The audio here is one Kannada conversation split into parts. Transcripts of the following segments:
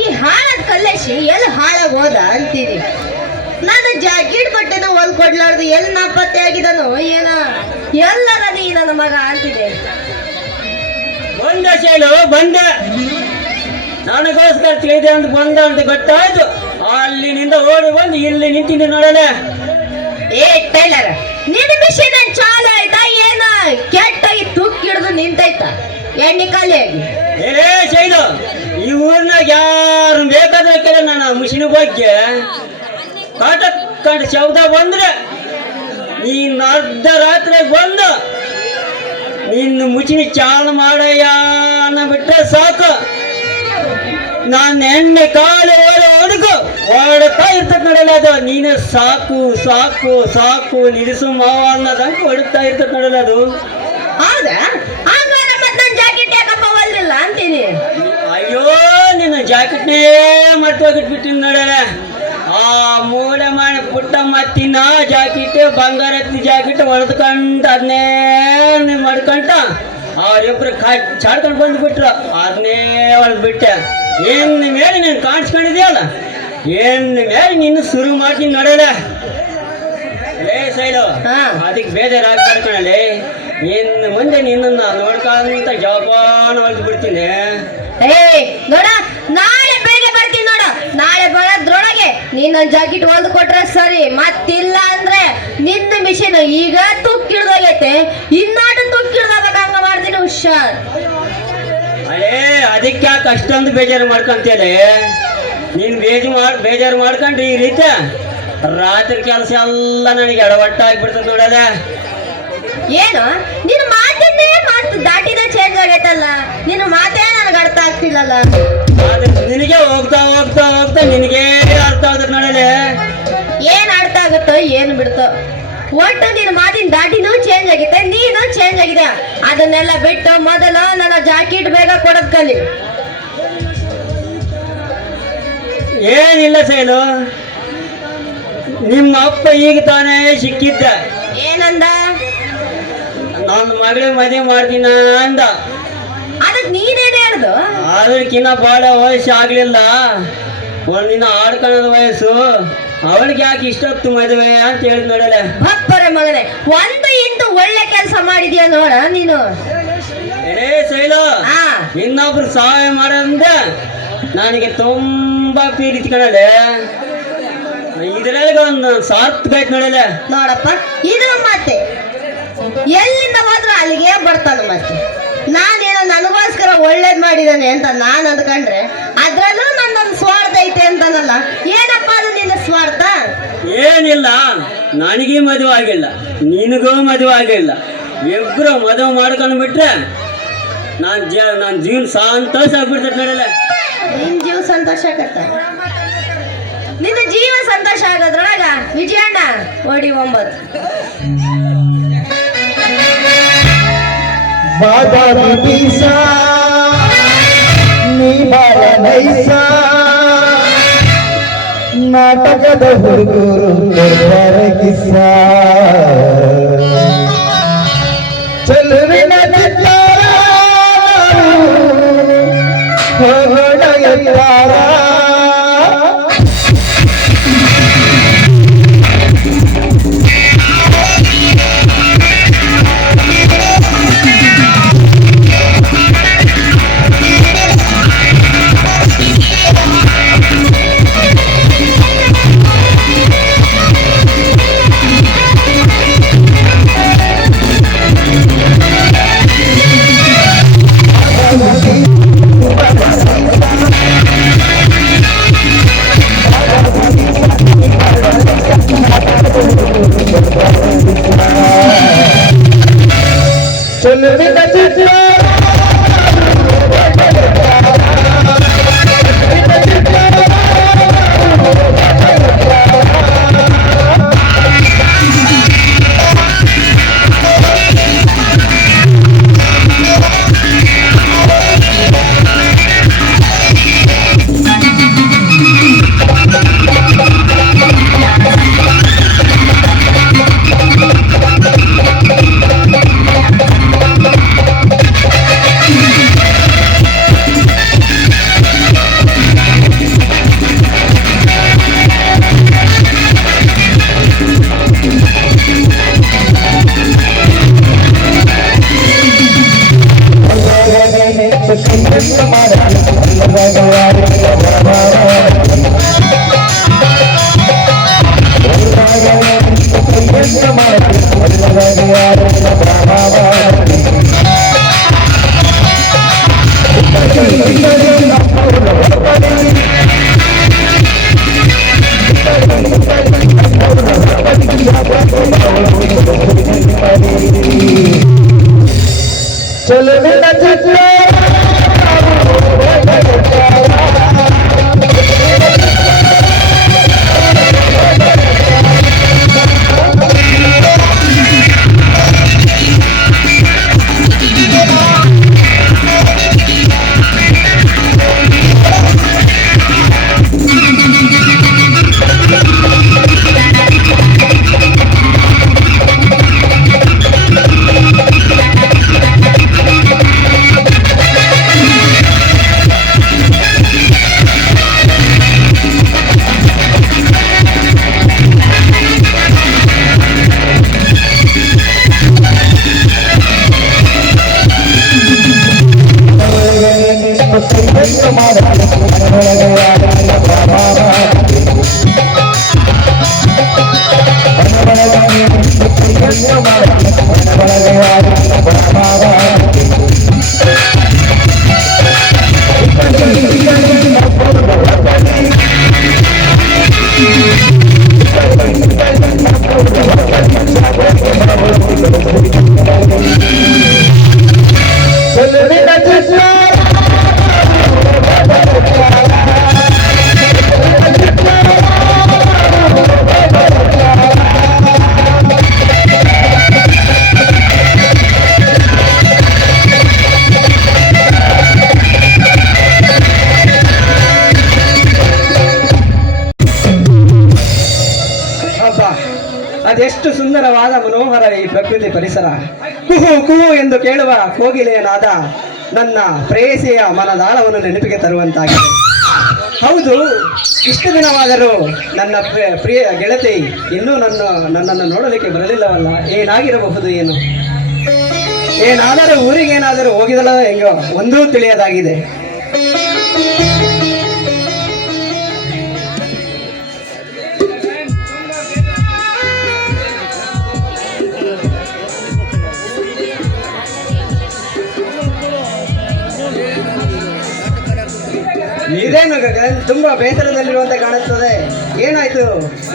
ಈ ಹಾಳದ ಕಲ್ಲೇಶಿ ಎಲ್ಲಿ ಹಾಳಾಗ ಹೋದ ಅಂತೀರಿ. ನಾನು ಜಾಕೆಟ್ ಬಟ್ಟೆನ ಹೊಲ್ ಕೊಡ್ಲಾರ್ದು ಎಲ್ಲಿ ನಾಪತ್ತೆ ಆಗಿದನು ಏನ ಎಲ್ಲರ ನೀ ನನ್ನ ಮಗ ಅಂತಿದೆ. ಬಂದ ಶೈಲು ಬಂದ, ನನಗೋಸ್ಕರ ತಿಳಿದೆ ಅಂತ ಬಂದ ಅಂತ ಗೊತ್ತಾಯ್ತು. ಅಲ್ಲಿನಿಂದ ಓಡಿ ಬಂದು ಇಲ್ಲಿ ನಿಂತಿದ್ದೆ ನೋಡಲೆ. ಏ ಟೈಲರ್, ನಿನ್ನ ಮಿಷಿನ್ ಚಾಲು ಆಯ್ತಾ ಏನ ಕೆಟ್ಟಾಗಿ ತುಕ್ಕಿಡ್ದು ನಿಂತೈತ ಎಣ್ಣೆ ಖಾಲಿ ಆಗಿ? ಏ ಶೈಲು, ಈ ಊರ್ನಾಗ ಯಾರು ಬೇಕಾದ್ರೆ ಕೇಳ ನನ್ನ ಮಿಷಿನ್ ಬಗ್ಗೆ ಕಾಟಕ್ ಕಂಡು ಶಬ್ದ ಬಂದ್ರೆ ನೀನ್ ಅರ್ಧ ರಾತ್ರಿ ಬಂದು ನಿನ್ನ ಮುಚಿನಿ ಚಾಲು ಮಾಡಯ್ಯ ಅನ್ನ ಬಿಟ್ರೆ ಸಾಕು. ನಾನು ಎಣ್ಣೆ ಕಾಲು ಹುಡುಗು ಹೊಡ್ತಾ ಇರ್ತದ ನೋಡಲ್ಲ. ಅದು ನೀನು ಸಾಕು ಸಾಕು ಸಾಕು ನಿಲ್ಲಿಸು ಮಾವ ಅನ್ನೋದಂಗ ಹೊಡ್ತಾ ಇರ್ತದ ನೋಡಲ್ಲ. ಅದು ಹೌದಾ? ಹಂಗಾರೆ ಮತ್ತೆ ನನ್ನ ಜಾಕೆಟ್ ಯಾಕಪ್ಪ ಹೊಲ್ದಿಲ್ಲ ಅಂತೀನಿ. ಅಯ್ಯೋ, ನಿನ್ನ ಜಾಕೆಟ್ನೇ ಮರ್ತೋಗಿಟ್ಬಿಟ್ಟಿನ ನೋಡಲ್ಲ. ಆ ಮೂಲೆ ಮಾಡಿ ಪುಟ್ಟ ಮತ್ತಿನ ಜಾಕೆಟ್ ಬಂಗಾರತ್ತಿ ಜಾಕೆಟ್ ಹೊಡೆದ್ಕೊಂಡ ಅದನ್ನೇ ಮಾಡ್ಕೊಂಡ ಅವ್ರಿಬ್ರು ಚಾಡ್ಕೊಂಡು ಬಂದ್ಬಿಟ್ರು. ಅದನ್ನೇ ಹೊಡೆದ್ಬಿಟ್ಟೆ. ಇನ್ನು ಮೇಲೆ ನೀನು ಕಾಣಿಸ್ಕೊಂಡಿದ್ಯಲ್ಲ, ಇನ್ನು ಮೇಲೆ ನಿನ್ನ ಶುರು ಮಾಡ್ತೀನಿ ನೋಡಲ್ಲ. ಲೇ ಸೈಡು, ಅದಕ್ಕೆ ಬೇಜಾರಾಗ್ಬಾರ್ಕಣಲೆ. ಇನ್ನು ಮುಂದೆ ನಿನ್ನ ನೋಡ್ಕೊಂತ ಜವಾನ ಹೊಲ್ದು ಬಿಡ್ತೀನಿ. ಏ ನೋಡ, ನಾಳೆ ಬೇಗ ಬರ್ತೀನಿ ನೋಡ. ನಾಳೆ ಬರೋದ್ರೊಳಗೆ ನೀನ್ ನನ್ನ ಜಾಕೆಟ್ ಹೊಲ್ದು ಕೊಟ್ರೆ ಸರಿ, ಮತ್ತಿಲ್ಲ ಅಂದ್ರೆ ನಿನ್ನ ಮಿಷಿನ್ ಈಗ ತುಕ್ಕಿಡ್ದೋಗೈತೆ, ಇನ್ನಾಟ ತುಕ್ಕಿಡ್ದಾಗ ಹಂಗ ಮಾಡ್ತೀನಿ. ಹುಷಾರ್. ಅಲ್ಲೇ ಅದಕ್ಕೆ ಯಾಕೆ ಅಷ್ಟೊಂದು ಬೇಜಾರು ಮಾಡ್ಕೊಂತೇಲೆ? ನೀನು ಬೇಜಾರು ಮಾಡ್ಕೊಂಡ್ರಿ ಈ ರೀತಿ ರಾತ್ರಿ ಕೆಲಸ ಎಲ್ಲ ನನಗೆ ಎಡವಟ್ಟಾಗ್ಬಿಡ್ತದೆ ನೋಡಲ್ಲ. ಏನು ನಿನ್ನ ಮಾತನ್ನೇ ಮಾತು ದಾಟಿದ ಚೇಂಜ್ ಆಗೈತಲ್ಲ, ನಿನ್ನ ಮಾತೇ ನನಗೆ ಅರ್ಥ ಆಗ್ತಿಲ್ಲಲ್ಲ. ನಿನಗೆ ಹೋಗ್ತಾ ಹೋಗ್ತಾ ಹೋಗ್ತಾ ನಿನಗೆ ಅರ್ಥ ಆಗುತ್ತೆ ನೋಡಲೆ. ಏನ್ ಅರ್ಥ ಆಗುತ್ತೋ ಏನು ಬಿಡುತ್ತೋ, ಒಟ್ಟು ನಿನ್ನ ಮಾತಿನ ದಾಟಿನೂ ಚೇಂಜ್ ಆಗಿದೆ, ನೀನು ಚೇಂಜ್ ಆಗಿದೆ. ಅದನ್ನೆಲ್ಲ ಬಿಟ್ಟು ಮೊದಲು ನನ್ನ ಜಾಕೆಟ್ ಬೇಗ ಕೊಡೋದ್ ಕಲಿ. ಏನಿಲ್ಲ ಸೈಲು, ನಿಮ್ಮ ಅಪ್ಪ ಈಗ ತಾನೇ ಸಿಕ್ಕಿದ್ದ. ಏನಂದ? ನನ್ನ ಮಗಳಿಗೆ ಮದುವೆ ಮಾಡ್ತೀನ ಅಂದ. ಅದಕ್ಕೆ ನೀನೇನು ಹೇಳ್ದು? ಅದಕ್ಕಿನ್ನ ಭಾಳ ವಯಸ್ಸು ಆಗ್ಲಿಲ್ಲ, ಒಂದಿನ ಆಡ್ಕೊಳ್ಳೋದು ವಯಸ್ಸು. ಅವಳಿಗೆ ಯಾಕೆ ಇಷ್ಟೊತ್ತು ಮದುವೆ ಅಂತ ಹೇಳಿ ನೋಡಲ್ಲ. ಭಕ್ತರ ಮಗನೇ, ಒಂದು ಇಂದು ಒಳ್ಳೆ ಕೆಲಸ ಮಾಡಿದ್ಯಾ ನೋಡ ನೀನು. ಏ ಸೈಲು, ಇನ್ನೊಬ್ರು ಸಹಾಯ ಮಾಡಂದ ನನಗೆ ತುಂಬಾ ಪ್ರೀತಿ ಕಣಲೆ. ಇದ್ರೊಳಗೆ ಒಂದು ಸಾರ್ಥಕ ನೋಡಲ್ಲ. ನೋಡಪ್ಪ, ಇದು ಮತ್ತೆ ಎಲ್ಲಿಂದ ಹೋದ್ರು ಅಲ್ಲಿಗೆ ಬರ್ತಾನೆ. ಮತ್ತೆ ನಾನೇನೋ ನನಗೋಸ್ಕರ ಒಳ್ಳೇದ್ ಮಾಡಿದಾನೆ ಅಂತ ನಾನು ಅಂದ್ಕೊಂಡ್ರೆ ಅದ್ರಲ್ಲೂ ನನ್ನೊಂದು ಸ್ವಾರ್ಥ ಐತೆ ಅಂತಾನಲ್ಲ. ಏನಪ್ಪ ಅದು ನಿನ್ನ ಸ್ವಾರ್ಥ? ಏನಿಲ್ಲ, ನನಗೆ ಮದುವೆ ಆಗಿಲ್ಲ, ನಿನಗೂ ಮದುವೆ ಆಗಿಲ್ಲ. ಇಬ್ರು ಮದುವೆ ಮಾಡ್ಕೊಂಡು ಬಿಟ್ರೆ ನನ್ನ ಜೀವನ ಸಂತೋಷ ಆಗ್ಬಿಡ್ತದೆ ನೋಡಲ್ಲ. ನಿನ್ ಜೀವ ಸಂತೋಷ ಆಗತ್ತ? ನಿನ್ನ ಜೀವ ಸಂತೋಷ ಆಗೋದ್ರೊಳಗ ವಿಜಯಣ್ಣ ಓಡಿ 9 ಬಾದಾಮಿ ಬೀಸ ನೀ ಬಾಳ ನೈಸ, ನಾಟಕದ ಹುಡುಗರು ಕಿಸ, ಚೆಲುವಿನ ಚಿತ್ತಾರ ಹೋಗೋಣ ಎತ್ತಾರ. ಚೆಲುವಿನ ಚಿತ್ತಾರ ಕೈಯೆಂತ ಮಾಡಲು ಅಲ್ಲದಾಗ ಯಾರಿಲ್ಲ ಪ್ರಭಾವ ಕೈಯೆಂತ ಮಾಡಲು ಅಲ್ಲದಾಗ ಯಾರಿಲ್ಲ ಪ್ರಭಾವ चलो बेटा चलो ಅದೆಷ್ಟು ಸುಂದರವಾದ ಮನೋಹರ ಈ ಪ್ರಕೃತಿ ಪರಿಸರ. ಕುಹು ಕುಹು ಎಂದು ಕೇಳುವ ಕೋಗಿಲೆಯ ನಾದ ನನ್ನ ಪ್ರೇಯಸಿಯ ಮನದಾಳವನ್ನು ನೆನಪಿಗೆ ತರುವಂತಾಗಿದೆ. ಹೌದು, ಇಷ್ಟು ದಿನವಾದರೂ ನನ್ನ ಪ್ರಿಯ ಗೆಳತಿ ಇನ್ನೂ ನನ್ನನ್ನು ನೋಡಲಿಕ್ಕೆ ಬರಲಿಲ್ಲವಲ್ಲ. ಏನಾಗಿರಬಹುದು ಏನು? ಏನಾದರೂ ಊರಿಗೇನಾದರೂ ಹೋಗಿದಳ ಹೆಂಗೋ ಒಂದೂ ತಿಳಿಯದಾಗಿದೆ. ಇದೇನು ಗಗನ್, ತುಂಬಾ ಬೇಸರದಲ್ಲಿರುವಂತೆ ಕಾಣುತ್ತದೆ. ಏನಾಯ್ತು?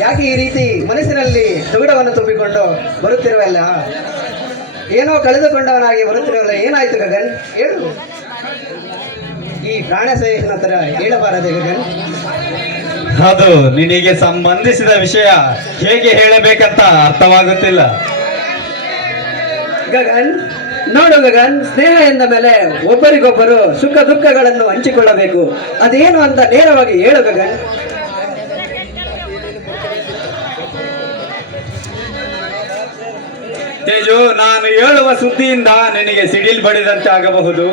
ಯಾಕೆ ಈ ರೀತಿ ಮನಸ್ಸಿನಲ್ಲಿ ತುಗುಡವನ್ನು ತುಂಬಿಕೊಂಡು ಬರುತ್ತಿರುವಲ್ಲ? ಏನೋ ಕಳೆದುಕೊಂಡವನಾಗಿ ಬರುತ್ತಿರುವಲ್ಲ, ಏನಾಯ್ತು ಗಗನ್? ಹೇಳು. ಈ ಪ್ರಾಣ ಸ್ನೇಹಿತನ ಹತ್ರ ಹೇಳಬಾರದೆ ಗಗನ್? ಅದು ನಿನಗೆ ಸಂಬಂಧಿಸಿದ ವಿಷಯ, ಹೇಗೆ ಹೇಳಬೇಕಂತ ಅರ್ಥವಾಗುತ್ತಿಲ್ಲ. ಗಗನ್ ನೋಡು ಗಗನ್, ಸ್ನೇಹ ಎಂದ ಮೇಲೆ ಒಬ್ಬರಿಗೊಬ್ಬರು ಸುಖ ದುಃಖಗಳನ್ನು ಹಂಚಿಕೊಳ್ಳಬೇಕು. ಅದೇನು ಅಂತ ನೇರವಾಗಿ ಹೇಳು ಗಗನ್. ತೇಜು, ನಾನು ಹೇಳುವ ಸುದ್ದಿಯಿಂದ ನಿನಗೆ ಸಿಡಿಲ್ ಬಡಿದಂತೆ ಆಗಬಹುದು.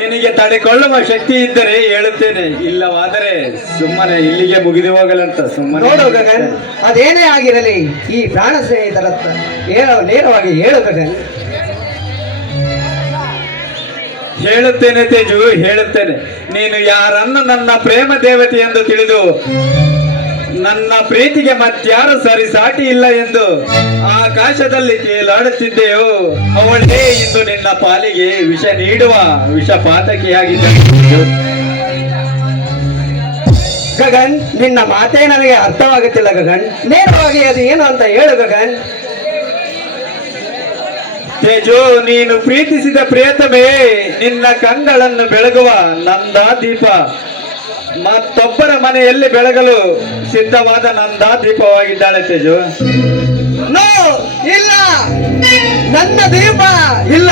ನಿನಗೆ ತಡೆಕೊಳ್ಳುವ ಶಕ್ತಿ ಇದ್ದರೆ ಹೇಳುತ್ತೇನೆ, ಇಲ್ಲವಾದರೆ ಸುಮ್ಮನೆ ಇಲ್ಲಿಗೆ ಮುಗಿದು ಹೋಗಲಂತ ಸುಮ್ಮನೆ. ನೋಡು ಗಗನ್, ಅದೇನೇ ಆಗಿರಲಿ ಈ ಪ್ರಾಣ ಸ್ನೇಹಿತರ ನೇರವಾಗಿ ಹೇಳು ಗಗನ್. ಹೇಳುತ್ತೇನೆ ತೇಜು, ಹೇಳುತ್ತೇನೆ. ನೀನು ಯಾರನ್ನು ನನ್ನ ಪ್ರೇಮ ದೇವತೆ ಎಂದು ತಿಳಿದು ನನ್ನ ಪ್ರೀತಿಗೆ ಮತ್ಯಾರು ಸರಿ ಸಾಟಿ ಇಲ್ಲ ಎಂದು ಆಕಾಶದಲ್ಲಿ ತೇಲಾಡುತ್ತಿದ್ದೆಯೋ ಅವಳೇ ಇಂದು ನಿನ್ನ ಪಾಲಿಗೆ ವಿಷ ನೀಡುವ ವಿಷಪಾತಕಿಯಾಗಿದ್ದ. ಗಗನ್, ನಿನ್ನ ಮಾತೇ ನನಗೆ ಅರ್ಥವಾಗುತ್ತಿಲ್ಲ ಗಗನ್. ನೇರವಾಗಿ ಅದು ಏನು ಅಂತ ಹೇಳು ಗಗನ್. ತೇಜು, ನೀನು ಪ್ರೀತಿಸಿದ ಪ್ರಿಯತಮೇ ನಿನ್ನ ಕಂಗಳನ್ನು ಬೆಳಗುವ ನಂದಾ ದೀಪ, ಮತ್ತೊಬ್ಬರ ಮನೆಯಲ್ಲಿ ಬೆಳಗಲು ಸಿದ್ಧವಾದ ನಂದಾ ದೀಪವಾಗಿದ್ದಾಳೆ ತೇಜು. ನೋ, ಇಲ್ಲ, ನನ್ನ ದೀಪ ಇಲ್ಲ.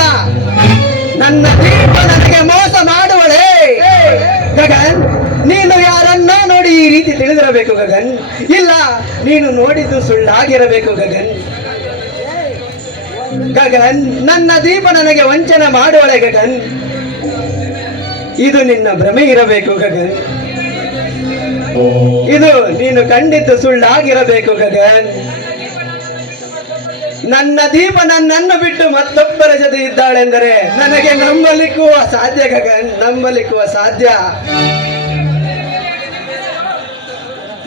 ನನ್ನ ದೀಪ ನನಗೆ ಮೋಸ ಮಾಡುವಳೆ. ಗಗನ್, ನೀನು ಯಾರನ್ನ ನೋಡಿ ಈ ರೀತಿ ತಿಳಿದಿರಬೇಕು ಗಗನ್. ಇಲ್ಲ, ನೀನು ನೋಡಿದ್ದು ಸುಳ್ಳಾಗಿರಬೇಕು ಗಗನ್. ಗಗನ್, ನನ್ನ ದೀಪ ನನಗೆ ವಂಚನೆ ಮಾಡುವಳೆ ಗಗನ್. ಇದು ನಿನ್ನ ಭ್ರಮೆ ಇರಬೇಕು ಗಗನ್. ಇದು ನೀನು ಕಂಡಿದ್ದು ಸುಳ್ಳಾಗಿರಬೇಕು ಗಗನ್. ನನ್ನ ದೀಪ ನನ್ನನ್ನು ಬಿಟ್ಟು ಮತ್ತೊಬ್ಬರ ಜೊತೆ ಇದ್ದಾಳೆಂದರೆ ನನಗೆ ನಂಬಲಿಕ್ಕೂ ಅಸಾಧ್ಯ ಗಗನ್, ನಂಬಲಿಕ್ಕೂ ಅಸಾಧ್ಯ.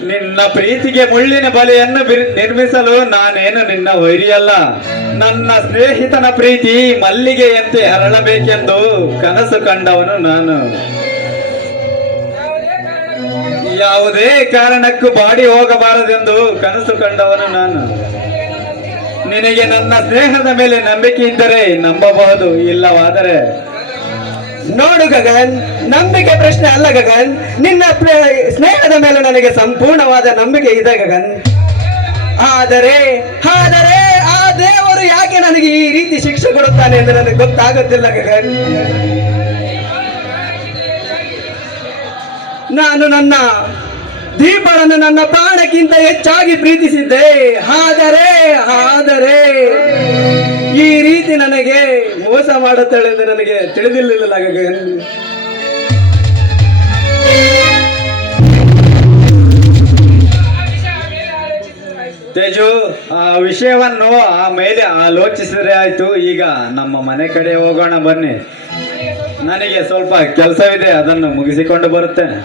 ನಿನ್ನ ಪ್ರೀತಿಗೆ ಮುಳ್ಳಿನ ಬಲೆಯನ್ನು ನಿರ್ಮಿಸಲು ನಾನೇನು ನಿನ್ನ ವೈರಿಯಲ್ಲ. ನನ್ನ ಸ್ನೇಹಿತನ ಪ್ರೀತಿ ಮಲ್ಲಿಗೆಯಂತೆ ಹರಳಬೇಕೆಂದು ಕನಸು ಕಂಡವನು ನಾನು. ಯಾವುದೇ ಕಾರಣಕ್ಕೂ ಬಾಡಿ ಹೋಗಬಾರದೆಂದು ಕನಸು ಕಂಡವನು ನಾನು. ನಿನಗೆ ನನ್ನ ಸ್ನೇಹದ ಮೇಲೆ ನಂಬಿಕೆ ಇದ್ದರೆ ನಂಬಬಹುದು, ಇಲ್ಲವಾದರೆ ನೋಡು ಗಗನ್, ನಂಬಿಕೆ ಪ್ರಶ್ನೆ ಅಲ್ಲ ಗಗನ್, ನಿನ್ನ ಸ್ನೇಹದ ಮೇಲೆ ನನಗೆ ಸಂಪೂರ್ಣವಾದ ನಂಬಿಕೆ ಇದೆ ಗಗನ್. ಆದರೆ ಆದರೆ ಆ ದೇವರು ಯಾಕೆ ನನಗೆ ಈ ರೀತಿ ಶಿಕ್ಷೆ ಕೊಡುತ್ತಾನೆ ಎಂದು ನನಗೆ ಗೊತ್ತಾಗುತ್ತಿಲ್ಲ ಗಗನ್. ನಾನು ನನ್ನ ದೀಪಳನ್ನು ನನ್ನ ಪ್ರಾಣಕ್ಕಿಂತ ಹೆಚ್ಚಾಗಿ ಪ್ರೀತಿಸಿದ್ದೆ. ಆದರೆ ಆದರೆ ಈ ರೀತಿ ನನಗೆ ಮೋಸ ಮಾಡುತ್ತಾಳೆ ಎಂದು ನನಗೆ ತಿಳಿದಿರಲಿಲ್ಲ ಗಗನ್. ತೇಜು, ಆ ವಿಷಯವನ್ನು ಆಮೇಲೆ ಆಲೋಚಿಸಿದ್ರೆ ಆಯ್ತು. ಈಗ ನಮ್ಮ ಮನೆ ಕಡೆ ಹೋಗೋಣ ಬನ್ನಿ. ನನಗೆ ಸ್ವಲ್ಪ ಕೆಲಸವಿದೆ, ಅದನ್ನು ಮುಗಿಸಿಕೊಂಡು ಬರುತ್ತೇನೆ.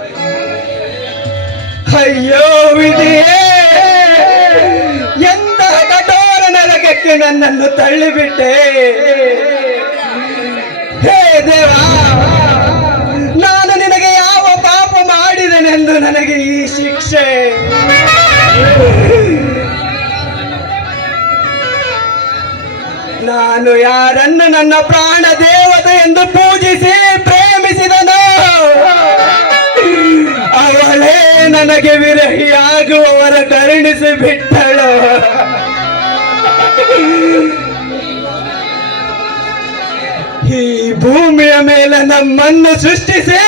ಅಯ್ಯೋ ವಿಧಿಯೇ, ಎಂತ ಕಠೋರ ನರಕಕ್ಕೆ ನನ್ನನ್ನು ತಳ್ಳಿಬಿಟ್ಟೆ. ಹೇ ದೇವಾ, ನಾನು ನಿನಗೆ ಯಾವ ಪಾಪ ಮಾಡಿದೆನೆಂದು ನನಗೆ ಈ ಶಿಕ್ಷೆ? ನಾನು ಯಾರನ್ನು ನನ್ನ ಪ್ರಾಣ ದೇವತೆ ಎಂದು ಪೂಜಿಸಿ ಪ್ರೇಮಿಸಿದನೋ ಅವಳೇ ನನಗೆ ವಿರಹಿಯಾಗುವವರ ಕರುಣಿಸಿ ಬಿಟ್ಟಳು. ಈ ಭೂಮಿಯ ಮೇಲೆ ನಮ್ಮನ್ನು ಸೃಷ್ಟಿಸಿ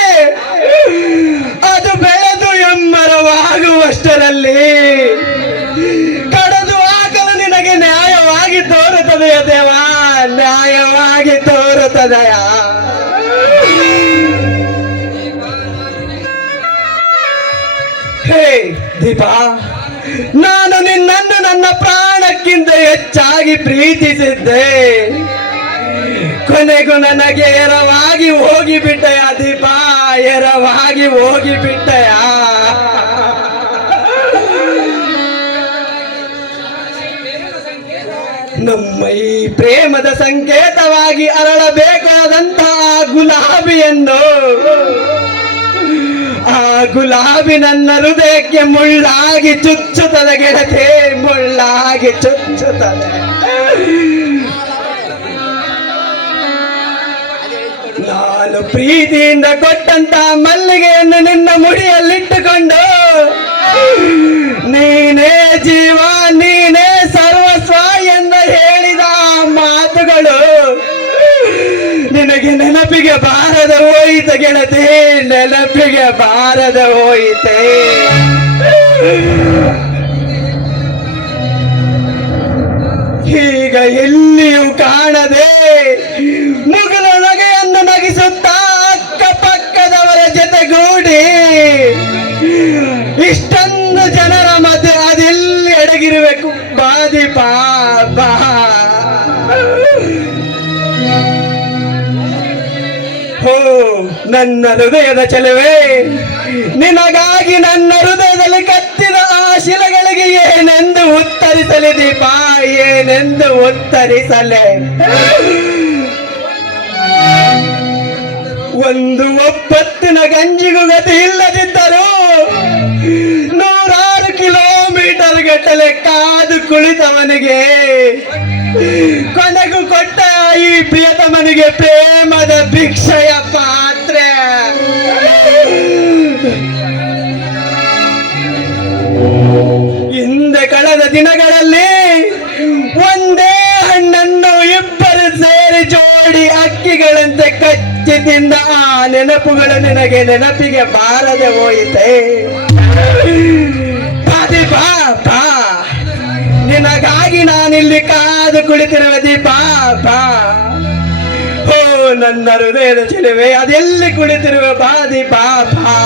ಅದು ಬೆಳೆದು ಎಮ್ಮರವಾಗುವಷ್ಟರಲ್ಲಿ ಕಡದು ಹಾಕಲು ನಿನಗೆ ನ್ಯಾಯವಾಗಿ ತೋರುತ್ತದೆಯ ದೇವಾ, ನ್ಯಾಯವಾಗಿ ತೋರುತ್ತದೆಯ? ಹೇ ದೀಪಾ, ನಾನು ನಿನ್ನನ್ನು ನನ್ನ ಪ್ರಾಣಕ್ಕಿಂತ ಹೆಚ್ಚಾಗಿ ಪ್ರೀತಿಸಿದ್ದೆ. ಕೊನೆಗೂ ನನಗೆ ಎರವಾಗಿ ಹೋಗಿಬಿಟ್ಟೆಯ ದೀಪಾ, ಎರವಾಗಿ ಹೋಗಿಬಿಟ್ಟೆಯ. ನಮ್ಮ ಈ ಪ್ರೇಮದ ಸಂಕೇತವಾಗಿ ಅರಳಬೇಕಾದಂತಹ ಗುಲಾಬಿಯನ್ನು, ಆ ಗುಲಾಬಿ ನನ್ನ ಹೃದಯಕ್ಕೆ ಮುಳ್ಳಾಗಿ ಚುಚ್ಚುತ್ತದೆ ಗೆಳತಿ, ಮುಳ್ಳಾಗಿ ಚುಚ್ಚುತ್ತದೆ. ನಾನು ಪ್ರೀತಿಯಿಂದ ಕೊಟ್ಟಂತ ಮಲ್ಲಿಗೆಯನ್ನು ನಿನ್ನ ಮುಡಿಯಲ್ಲಿಟ್ಟುಕೊಂಡು ನೀನೇ ಜೀವ, ನೀನೇ ಸರ್ವಸ್ವ ಎಂದು ಹೇಳಿದ ಮಾತುಗಳು ನಿನಗೆ ನೆನಪಿಗೆ ಬಾರದ ಹೋಯಿತ ಗೆಳತಿ, ನೆನಪಿಗೆ ಬಾರದ ಹೋಯಿತೆ. ಈಗ ಎಲ್ಲಿಯೂ ಕಾಣದೆ ಮುಗಿಲ ನಗೆಯನ್ನು ನಗಿಸುತ್ತಾ ಅಕ್ಕಪಕ್ಕದವರ ಜೊತೆಗೂಡಿ ಇಷ್ಟೊಂದು ಜನರ ಮಧ್ಯೆ ಅದೆಲ್ಲಿ ಅಡಗಿರಬೇಕು? ಬಾದೀಪ ಬಾ. ಹೋ ನನ್ನ ಹೃದಯದ ಚೆಲುವೆ, ನಿನಗಾಗಿ ನನ್ನ ಹೃದಯದಲ್ಲಿ ಕತ್ತಿದ ಆ ಶಿಲೆಗಳಿಗೆ ಏನೆಂದು ಉತ್ತರಿಸಲಿ ದೀಪ, ಏನೆಂದು ಉತ್ತರಿಸಲೆ? ಒಂದು ಒಪ್ಪತ್ತಿನ ಗಂಜಿಗೂ ಗತಿ ಇಲ್ಲದಿದ್ದರೂ 100 ಕಿಲೋಮೀಟರ್ ಗಟ್ಟಲೆ ಕಾದು ಕುಳಿತವನಿಗೆ ಕೊನೆಗೂ ಕೊಟ್ಟ ಈ ಪ್ರಿಯತಮನಿಗೆ ಪ್ರೇಮದ ಭಿಕ್ಷೆಯ ಪಾತ್ರೆ. ಹಿಂದೆ ಕಳೆದ ದಿನಗಳಲ್ಲಿ ಒಂದೇ ಹಣ್ಣನ್ನು ಇಬ್ಬರು ಸೇರಿ ಜೋಡಿ ಅಕ್ಕಿಗಳಂತೆ ಕಚ್ಚಿ ತಿಂದ ಆ ನೆನಪುಗಳು ನಿನಗೆ ನೆನಪಿಗೆ ಬಾರದೆ ಹೋಯಿತೆ. ಬಾ ಬಾ, ನಿನಗಾಗಿ ನಾನಿಲ್ಲಿ ಕಾದು ಕುಳಿತಿರುವೆ ದೀಪ, ಬಾ. ಓ ನನ್ನ ಹೃದಯದ ಚಿಲುವೆ, ಅದೆಲ್ಲಿ ಕುಳಿತಿರುವೆ? ಬಾ ದೀಪ, ಬಾ.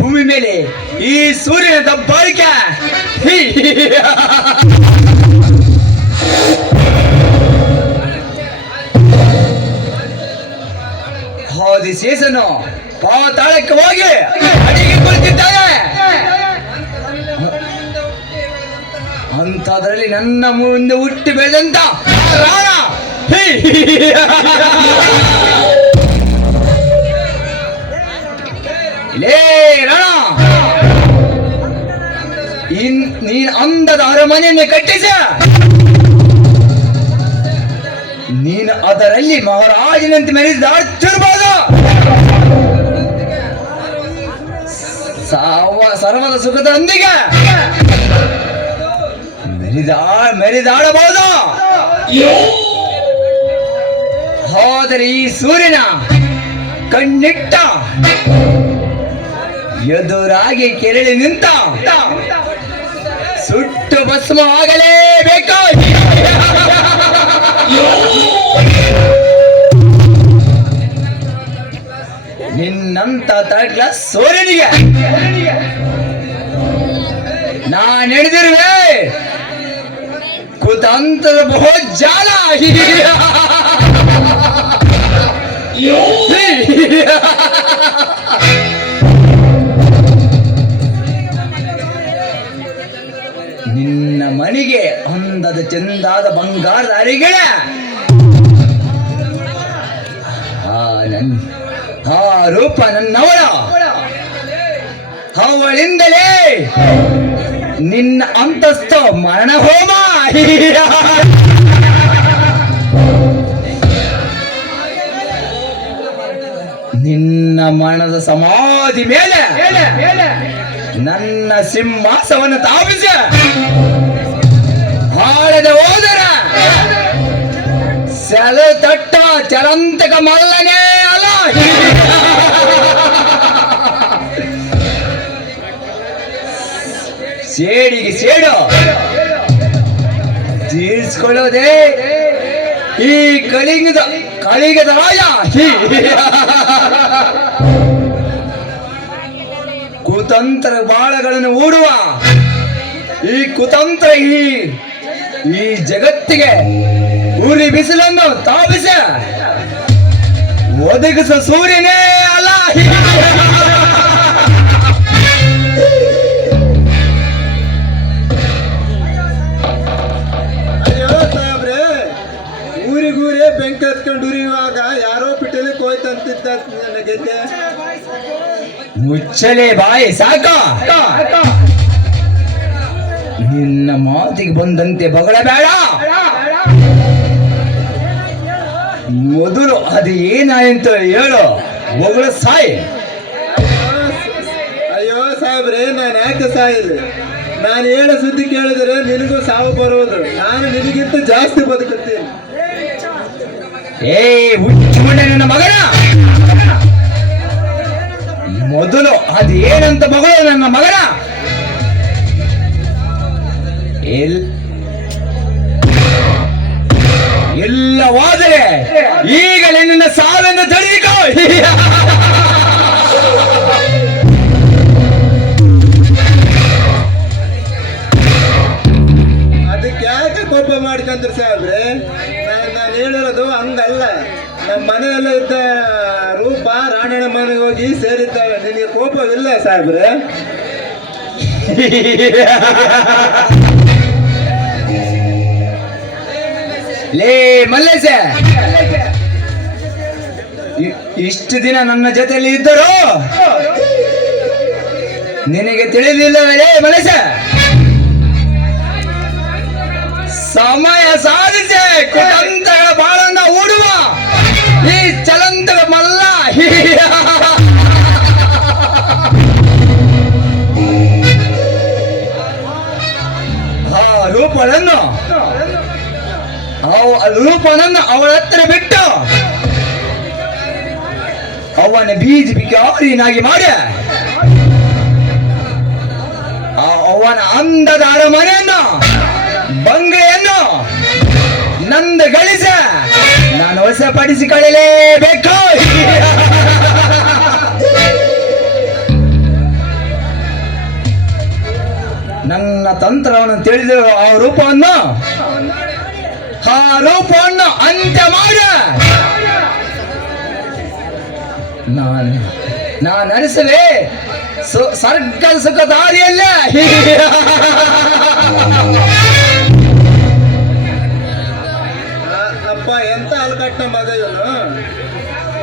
ಭೂಮಿ ಮೇಲೆ ಈ ಸೂರ್ಯನ ದಬ್ಬಾಳಿಕೆ ಆದಿಶೇಷನು ಪಾತಾಳಕ್ಕೆ ಹೋಗಿ ಅಡಿಗೆ ಕುಳಿತಿದ್ದಾನೆ. ಅಂಥದ್ರಲ್ಲಿ ನನ್ನ ಮುಂದೆ ಹುಟ್ಟಿ ಬೆಳೆದಂತ ರಾಣ ಲೇ ರಾಣ, ನೀನ್ ಅಂದದ ಅರಮನೆಯನ್ನು ಕಟ್ಟಿಸ, ನೀನು ಅದರಲ್ಲಿ ಮಹಾರಾಜನಂತೆ ಮೆರೆದಾಡ್ತಿರ್ಬೋದು. ಸರ್ವದ ಸುಖದೊಂದಿಗೆ ಮೆರಿದಾಡಬಹುದು. ಆದರೆ ಈ ಸೂರ್ಯನ ಕಣ್ಣಿಟ್ಟ ಎದುರಾಗಿ ಕೆರಳಿ ನಿಂತ ಸುಟ್ಟು ಭಸ್ಮವಾಗಲೇಬೇಕು. ನಿನ್ನಂತ ತಡ್ಲ ಸೂರ್ಯನಿಗೆ ನಾನು ಹಿಡಿದಿರುವೆ ಕುತಂತ್ರದ ಬಹುಜಾಲ. ನಿನ್ನ ಮನೆಗೆ ಅಂದದ ಚಂದಾದ ಬಂಗಾರದ ಅರಿಗಳ ಆ ರೂಪ ನನ್ನವಳ, ಅವಳಿಂದಲೇ ನಿನ್ನ ಅಂತಸ್ತು ಮರಣ ಹೋಮ. ನಿನ್ನ ಮರಣದ ಸಮಾಧಿ ಮೇಲೆ ನನ್ನ ಸಿಂಹಾಸವನ್ನು ತಾಪಿಸ ಹಾಳದ ಹೋದರ ಸೆಲೆ ತಟ್ಟ ಚರಂತಕ ಮಲ್ಲನೇ ಅಲ್ಲ. ಸೇಡಿಗೆ ಸೇಡು ತೀರ್ಸ್ಕೊಳ್ಳೋದೇ ಈ ಕಳಿಗದ ರಾಯ. ಕುತಂತ್ರ ಬಾಳಗಳನ್ನು ಹೂಡುವ ಈ ಕುತಂತ್ರ ಈ ಜಗತ್ತಿಗೆ ಉರಿ ಬಿಸಿಲನ್ನು ತಾಪಿಸ ಒದಗಿಸ ಸೂರ್ಯನೇ ಅಲ್ಲ. ಊರಿಗೂರೇ ಬೆಂಕಿ ಹತ್ಕೊಂಡು ಉರಿಯುವಾಗ ಯಾರೋ ಪಿಟಲಿಕ್ಕೆ ಹೋಯ್ತಂತಿದ್ದ ನನಗೆ. ಮುಚ್ಚಲೆ ಬಾಯಿ ಸಾಕ. ನಿನ್ನ ಮಾತಿಗೆ ಬಂದಂತೆ ಬಗಳಬೇಡ. ಮೊದಲು ಅದು ಏನಾಯ್ತು ಹೇಳು, ಬೊಗಳ ಸಾಯಿ. ಅಯ್ಯೋ ಸಾಹೇಬ್ರೆ, ನಾನು ಯಾಕೆ ಸಾಯಿಲ್ಲ? ನಾನು ಹೇಳೋ ಸುದ್ದಿ ಕೇಳಿದ್ರೆ ನಿನಗೂ ಸಾವು ಬರುವುದು. ನಾನು ನಿನಗಿಂತ ಜಾಸ್ತಿ ಬದುಕುತ್ತೇನೆ. ಏ ಹುಚ್ಚುಮಂಡೆ ನನ್ನ ಮಗನ, ಮೊದಲು ಅದೇನಂತ ಮಗಳು ನನ್ನ ಮಗನ. ಇಲ್ಲವಾದರೆ ಈಗಲೇ ನಿನ್ನ ಸಾವಿನ ತಡೆದಿಕೋ. ಅದಕ್ಕೆ ಯಾಕೆ ಕೋಪ ಮಾಡ್ಕೊಂಡ್ರಿ ಸಾಹೇಬ್ರೆ? ನಾನು ಹೇಳಿರೋದು ಹಂಗಲ್ಲ. ನಮ್ಮ ಮನೆಯಲ್ಲ ಇದ್ದ ರೂಪ ರಾಣನ ಮನೆಗೆ ಹೋಗಿ ಸೇರಿದ್ದಾಳೆ. ನಿನಗೆ ಕೋಪವಿಲ್ಲ ಸಾಹೇಬ್ರೆ? ಲೇ ಮಲ್ಲೇಶ, ಇಷ್ಟು ದಿನ ನನ್ನ ಜೊತೆಯಲ್ಲಿ ಇದ್ದರು ನಿನಗೆ ತಿಳಿದಿಲ್ಲವೇ ಮಲ್ಲೇಶ? ಸಮಯ ಸಾಧಿಸಿ ಕುಟಂತಗಳ ಬಾಳನ್ನ ಹೂಡುವ ಈ ಚಲಂತಗ ಮಲ್ಲ ಆ ರೂಪಳನ್ನು ಅವಳ ಹತ್ರ ಬಿಟ್ಟು ಅವನ ಬೀದಿ ಬಿಕಾರಿನಾಗಿ ಮಾಡಿ ಅವನ ಅಂದದ ಅರಮನೆಯನ್ನು ಬಂಗಲೆಯನ್ನು ನಂದು ಗಳಿಸ ನಾನು ವಶಪಡಿಸಿಕೊಳ್ಳಲೇಬೇಕು. ತಂತ್ರವನ್ನು ತಿಳಿದು ಆ ರೂಪವನ್ನು ಅಂತ್ಯ ಮಾಡ ನಾನು ನಡೆಸುವೆ ಸರ್ಗದ ಸುಖ ದಾರಿಯಲ್ಲ. ಅಪ್ಪ ಎಂತ ಅಲ್ಕಟ್ಟ ಮಗ ಇವನು.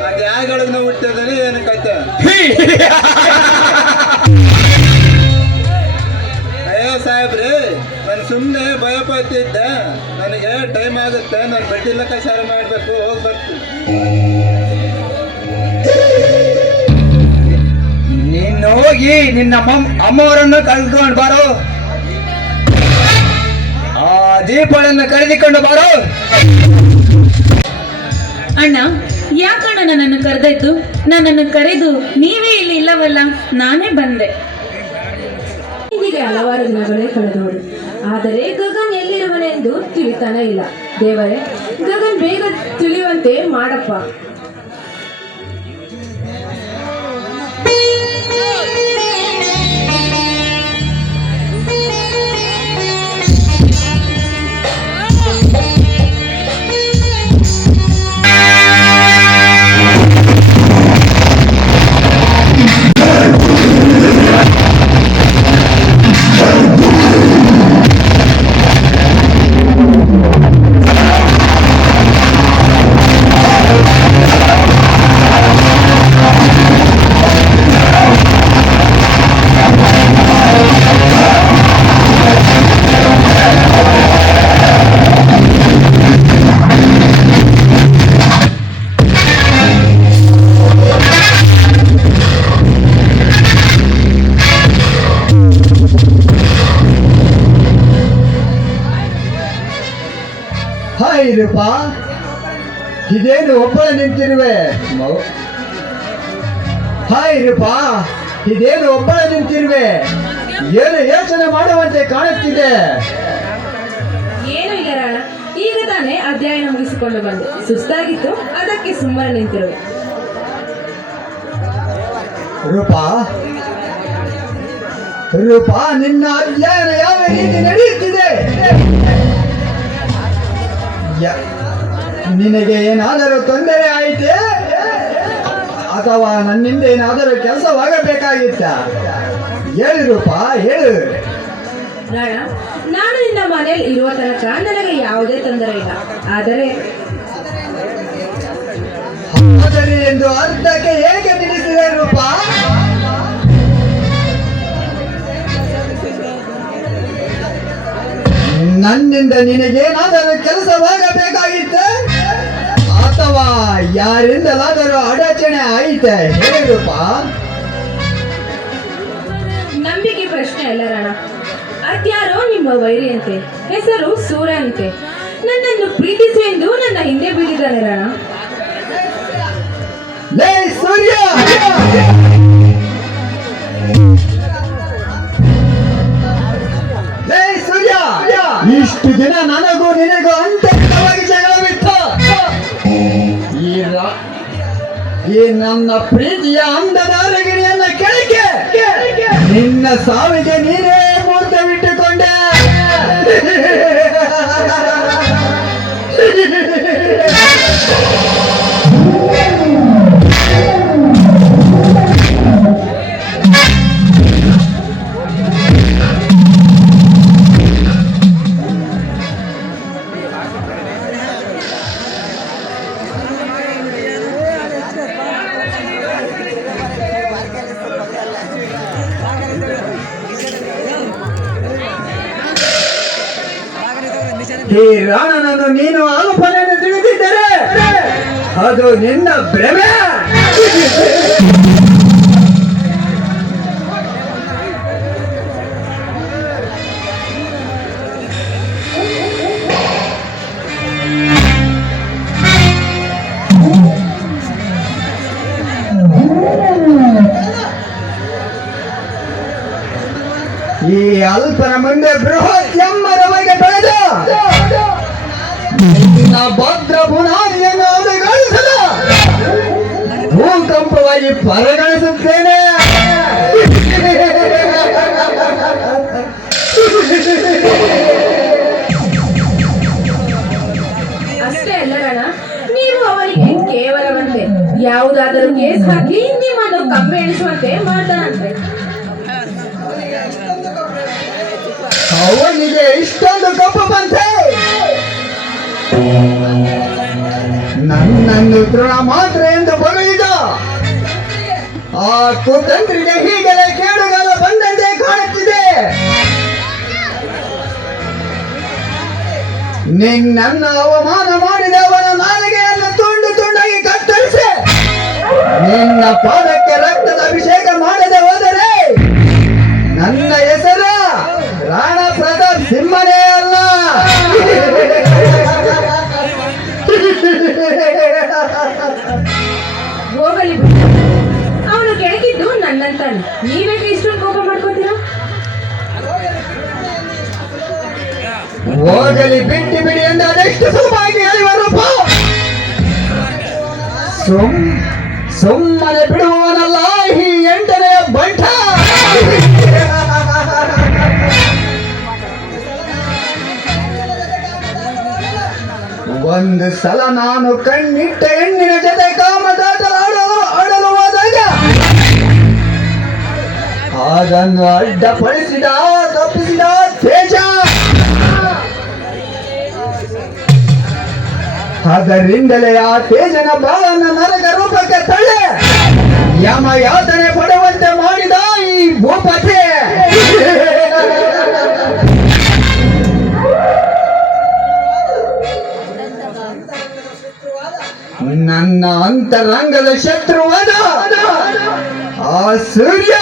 ಅದು ಯಾಗಳಿಗೆ ನಾವು ಹುಟ್ಟಿದಾನೆ ಏನು ಕತೆ. ಅಯ್ಯೋ ಸಾಹೇಬ್ರಿ, ನಾನು ಸುಮ್ಮನೆ ಭಯ ಪಡ್ತಿದ್ದೆ. ನನಗೆ ಟೈಮ್ ಆಗುತ್ತೆ, ನಾನು ಬಡ್ಡಿ ಲೆಕ್ಕಾಚಾರ ಮಾಡಬೇಕು, ಹೋಗಿ ಬರ್ತೀನಿ. ನೀನು ಹೋಗಿ ನಿನ್ನ ಅಮ್ಮವರನ್ನು ಕರೆದುಕೊಂಡು ಬಾರೋ, ಆ ದೀಪಗಳನ್ನು ಕರೆದುಕೊಂಡು ಬಾರೋ. ಅಣ್ಣ, ಯಾಕಣ್ಣ ನನ್ನನ್ನು ಕರೆದದ್ದು? ನನ್ನನ್ನು ಕರೆದು ನೀವೇ ಇಲ್ಲಿ ಇಲ್ಲವಲ್ಲ, ನಾನೇ ಬಂದೆ. ಹೀಗೆ ಹಲವಾರು ದಿನಗಳೇ ಕಳೆದೋಡು, ಆದರೆ ಗಗನ್ ಎಲ್ಲಿರುವನೆಂದು ತಿಳಿತಾನೆ ಇಲ್ಲ. ದೇವರೇ, ಗಗನ್ ಬೇಗ ತಿಳಿಯುವಂತೆ ಮಾಡಪ್ಪ. ಹಾಯ್ ರೂಪ, ಇದೇನು ಒಬ್ಬಳೆ ನಿಂತಿರುವೆ? ಹಾಯ್ ರೂಪ, ಇದೇನು ಒಬ್ಬಳೆ ನಿಂತಿರುವೆ? ಏನು ಯೋಚನೆ ಮಾಡುವಂತೆ ಕಾಣುತ್ತಿದೆ. ಏನು ಇಲ್ಲ ರಾಣ, ಈಗ ತಾನೇ ಅಧ್ಯಯನ ಮುಗಿಸಿಕೊಂಡು ಬಂದೆ. ಸುಸ್ತಾಗಿತ್ತು, ಅದಕ್ಕೆ ಸುಮ್ಮನೆ ನಿಂತಿರುವೆ. ರೂಪ, ರೂಪ, ನಿನ್ನ ಅಧ್ಯಯನ ಯಾವ ರೀತಿ ನಡೆಯುತ್ತಿದೆ? ನಿನಗೆ ಏನಾದರೂ ತೊಂದರೆ ಆಯಿತೆ ಅಥವಾ ನನ್ನಿಂದ ಏನಾದರೂ ಕೆಲಸವಾಗಬೇಕಾಗಿತ್ತ? ಹೇಳು ರೂಪ, ಹೇಳು. ರಾಣ, ನಾನು ನಿನ್ನ ಮನೆಯಲ್ಲಿ ಇರುವ ತನಕ ನನಗೆ ಯಾವುದೇ ತೊಂದರೆ ಇಲ್ಲ. ಆದರೆ ಎಂದು ಅರ್ಧಕ್ಕೆ ಹೇಗೆ ನಿಲ್ಲಿಸಿದೆ ರೂಪ? ನನ್ನಿಂದ ನಿನಗೇನಾದರೂ ಕೆಲಸವಾಗಬೇಕಾಗಿತ್ತೆ ಅಥವಾ ಯಾರಿಂದಲಾದರೂ ಅಡಚಣೆ ಆಯಿತೆ? ಹೇಳಪ್ಪ. ನಂಬಿಕೆ ಪ್ರಶ್ನೆ ಅಲ್ಲ ರಾಣ, ಅದ್ಯಾರೋ ನಿಮ್ಮ ವೈರಿಯಂತೆ, ಹೆಸರು ಸೂರ್ಯಂತೆ. ನನ್ನನ್ನು ಪ್ರೀತಿಸು ಎಂದು ನನ್ನ ಹಿಂದೆ ಬೀಳಿದ್ದಾನೆ ರಾಣ. ಲೇ ಸೂರ್ಯ, ಲೇ ಸೂರ್ಯ, ಇಷ್ಟು ದಿನ ನನಗೂ ನಿನಗೂ ಅಂತವಾಗಿ ಜಗಳವಿತ್ತು. ಈ ನನ್ನ ಪ್ರೀತಿಯ ಅಂದದ ಅರಗಿಣಿಯನ್ನ ಕೆಳಗೆ ನಿನ್ನ ಸಾವಿಗೆ ನೀನೇ ಮುಹೂರ್ತವಿಟ್ಟುಕೊಂಡೆ. ಈ ರಾಣನನ್ನು ನೀನು ಆಲೋಪನೆಯನ್ನು ತಿಳಿದಿದ್ದರೆ ಅದು ನಿನ್ನ ಭ್ರಮೆ. ಈ ಅಲ್ಪನ ಮುಂದೆ ಬೃಹತ್ ಎಮ್ಮರವಾಗಿ ಬೆಳೆದು ನಿನ್ನ ಭದ್ರ ಬುನಾದಿಯನ್ನು ಅದುಗಳಿಸಲು ಭೂಕಂಪವಾಗಿ ಪರಿಗಣಿಸುತ್ತೇನೆ. ಕಾರಣ ನೀವು ಅವನಿಗೆ ಕೇವಲವಂತೆ ಯಾವುದಾದರೂ ಕೇಸ್ ಹಾಕಿ ನಿಮ್ಮನ್ನು ಕಂಬೆ ಎಣಿಸುವಂತೆ ಮಾಡ್ತಾನಂತೆ. ಅವನಿಗೆ ಇಷ್ಟೊಂದು ಕಪ್ಪು ಬಂತೆ, ನನ್ನನ್ನು ತೃಣ ಮಾತ್ರ ಎಂದು ಬಗಳಿದ ಆ ಕುತಂತ್ರಿಗೆ ಹೀಗೆಲ್ಲ ಕೇಡುಗಾಲ ಬಂದಂತೆ ಕಾಣುತ್ತಿದೆ. ನಿನ್ನನ್ನು ಅವಮಾನ ಮಾಡಿದವನ ನಾಲಿಗೆಯನ್ನು ತುಂಡು ತುಂಡಾಗಿ ಕತ್ತರಿಸಿ ನಿನ್ನ ಪಾದಕ್ಕೆ ರಕ್ತದ ಅಭಿಷೇಕ ಮಾಡದೆ ಹೋದರೆ ನನ್ನ ಹೆಸರು ರಾಣಾ ಪ್ರತಾಪ್ ಸಿಂಹನೇ ಅಲ್ಲ. ಹೋಗಲಿ ಬಿಡಿ, ಅವನು ಕೆಳಗಿದ್ದು ನನ್ನಂತಾನೆ. ನೀವೇಕೆ ಇಷ್ಟೊಂದು ಕೋಪ ಮಾಡ್ಕೋತೀರಾ? ಹೋಗಲಿ ಬಿಟ್ಟು ಬಿಡಿ ಎಂದು ಅದೆಷ್ಟು ಸುಲಭವಾಗಿ ಹೇಳಿವರಪ್ಪ. ಸುಮ್ಮನೆ ಬಿಡುವವನಲ್ಲ ಈ 8ನೇ ಬಂಟ. ಒಂದು ಸಲ ನಾನು ಕಣ್ಣಿಟ್ಟ ಹೆಣ್ಣಿನ ಜೊತೆ ಆಡಲು ಹೋದಾಗ ಅದನ್ನು ಅಡ್ಡಪಡಿಸಿದ ತಪ್ಪಿಸಿದ ತೇಜ. ಅದರಿಂದಲೇ ಆ ತೇಜನ ಬಾಳನ್ನ ನರಕ ರೂಪಕ್ಕೆ ತಳ್ಳಿ ಯಮ ಯಾತನೆ ಪಡುವಂತೆ ಮಾಡಿದ ಈ ಭೂಪತಿ. ನನ್ನ ಅಂತರಂಗದ ಶತ್ರುವಾದ ಆ ಸೂರ್ಯ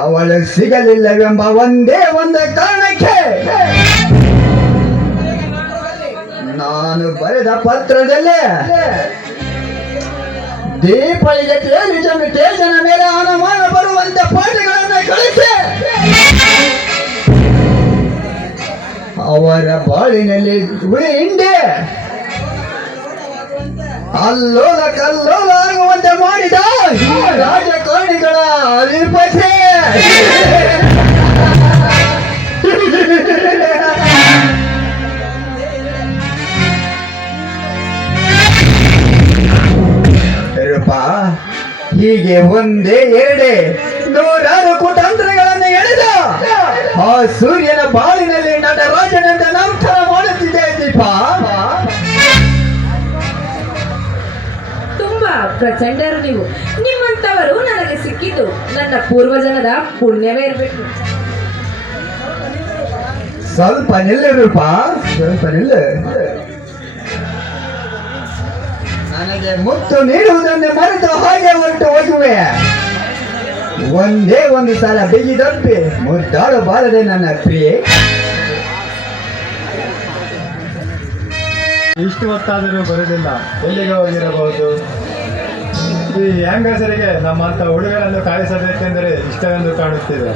ಅವಳು ಸಿಗಲಿಲ್ಲವೆಂಬ ಒಂದೇ ಒಂದು ಕಾರಣಕ್ಕೆ ನಾನು ಬರೆದ ಪತ್ರದಲ್ಲಿ ದೀಪಳಿಗೆ ತೇಜನ ಮೇಲೆ ಅನುಮಾನ ಬರುವಂತೆ ಪಾಠಗಳನ್ನು ಕಳಿಸಿ ಅವರ ಬಾಳಿನಲ್ಲಿ ಉಳಿ ಹಿಂಡೆ ಅಲ್ಲೋಲ ಕಲ್ಲೋಲ ಆಗುವಂತೆ ಮಾಡಿದ ಈ ರಾಜಕಾರಣಿಗಳ ಅಧಿಪತಿ. ರೂಪ ಹೀಗೆ ಒಂದೇ ಎರಡೇ ನೂರಾರು ಕುತಂತ್ರಗಳನ್ನು ಎಳೆದ ಆ ಸೂರ್ಯನ ಬಾಳಿನಲ್ಲಿ ನಟರಾಜನಂತೆ ನರ್ತನ ಮಾಡುತ್ತಿದೆ ದೀಪ. ತುಂಬಾ ಪ್ರಚಂಡರು ನೀವು. ನಿಮ್ಮಂತವರು ನನಗೆ ಸಿಕ್ಕಿದ್ದು ನನ್ನ ಪೂರ್ವಜನದ ಪುಣ್ಯವೇ ಇರಬೇಕು. ಸ್ವಲ್ಪ ನಿಲ್ಲು ರೂಪ, ಸ್ವಲ್ಪ ನಿಲ್ಲು. ನನಗೆ ಮುತ್ತು ನೀಡುವುದನ್ನು ಮರೆತು ಹಾಗೆ ಹೊರಟು ಹೋಗುವೆ. ಒಂದೇ ಒಂದು ಸಲ ಬಿಗಿದಪ್ಪಿ ಮುದ್ದಾಡಬಾರದೆ ನನ್ನ ಪ್ರಿಯೆ. ಇಷ್ಟು ಹೊತ್ತಾದರೂ ಬರುವುದಿಲ್ಲ, ಎಲ್ಲಿಗೆ ಹೋಗಿರಬಹುದು? ಈ ಹೆಂಗಸರಿಗೆ ನಮ್ಮಂಥ ಹುಡುಗರನ್ನು ಕಾಯಿಸಬೇಕೆಂದರೆ ಇಷ್ಟವೆಂದು ಕಾಣುತ್ತಿದೆ.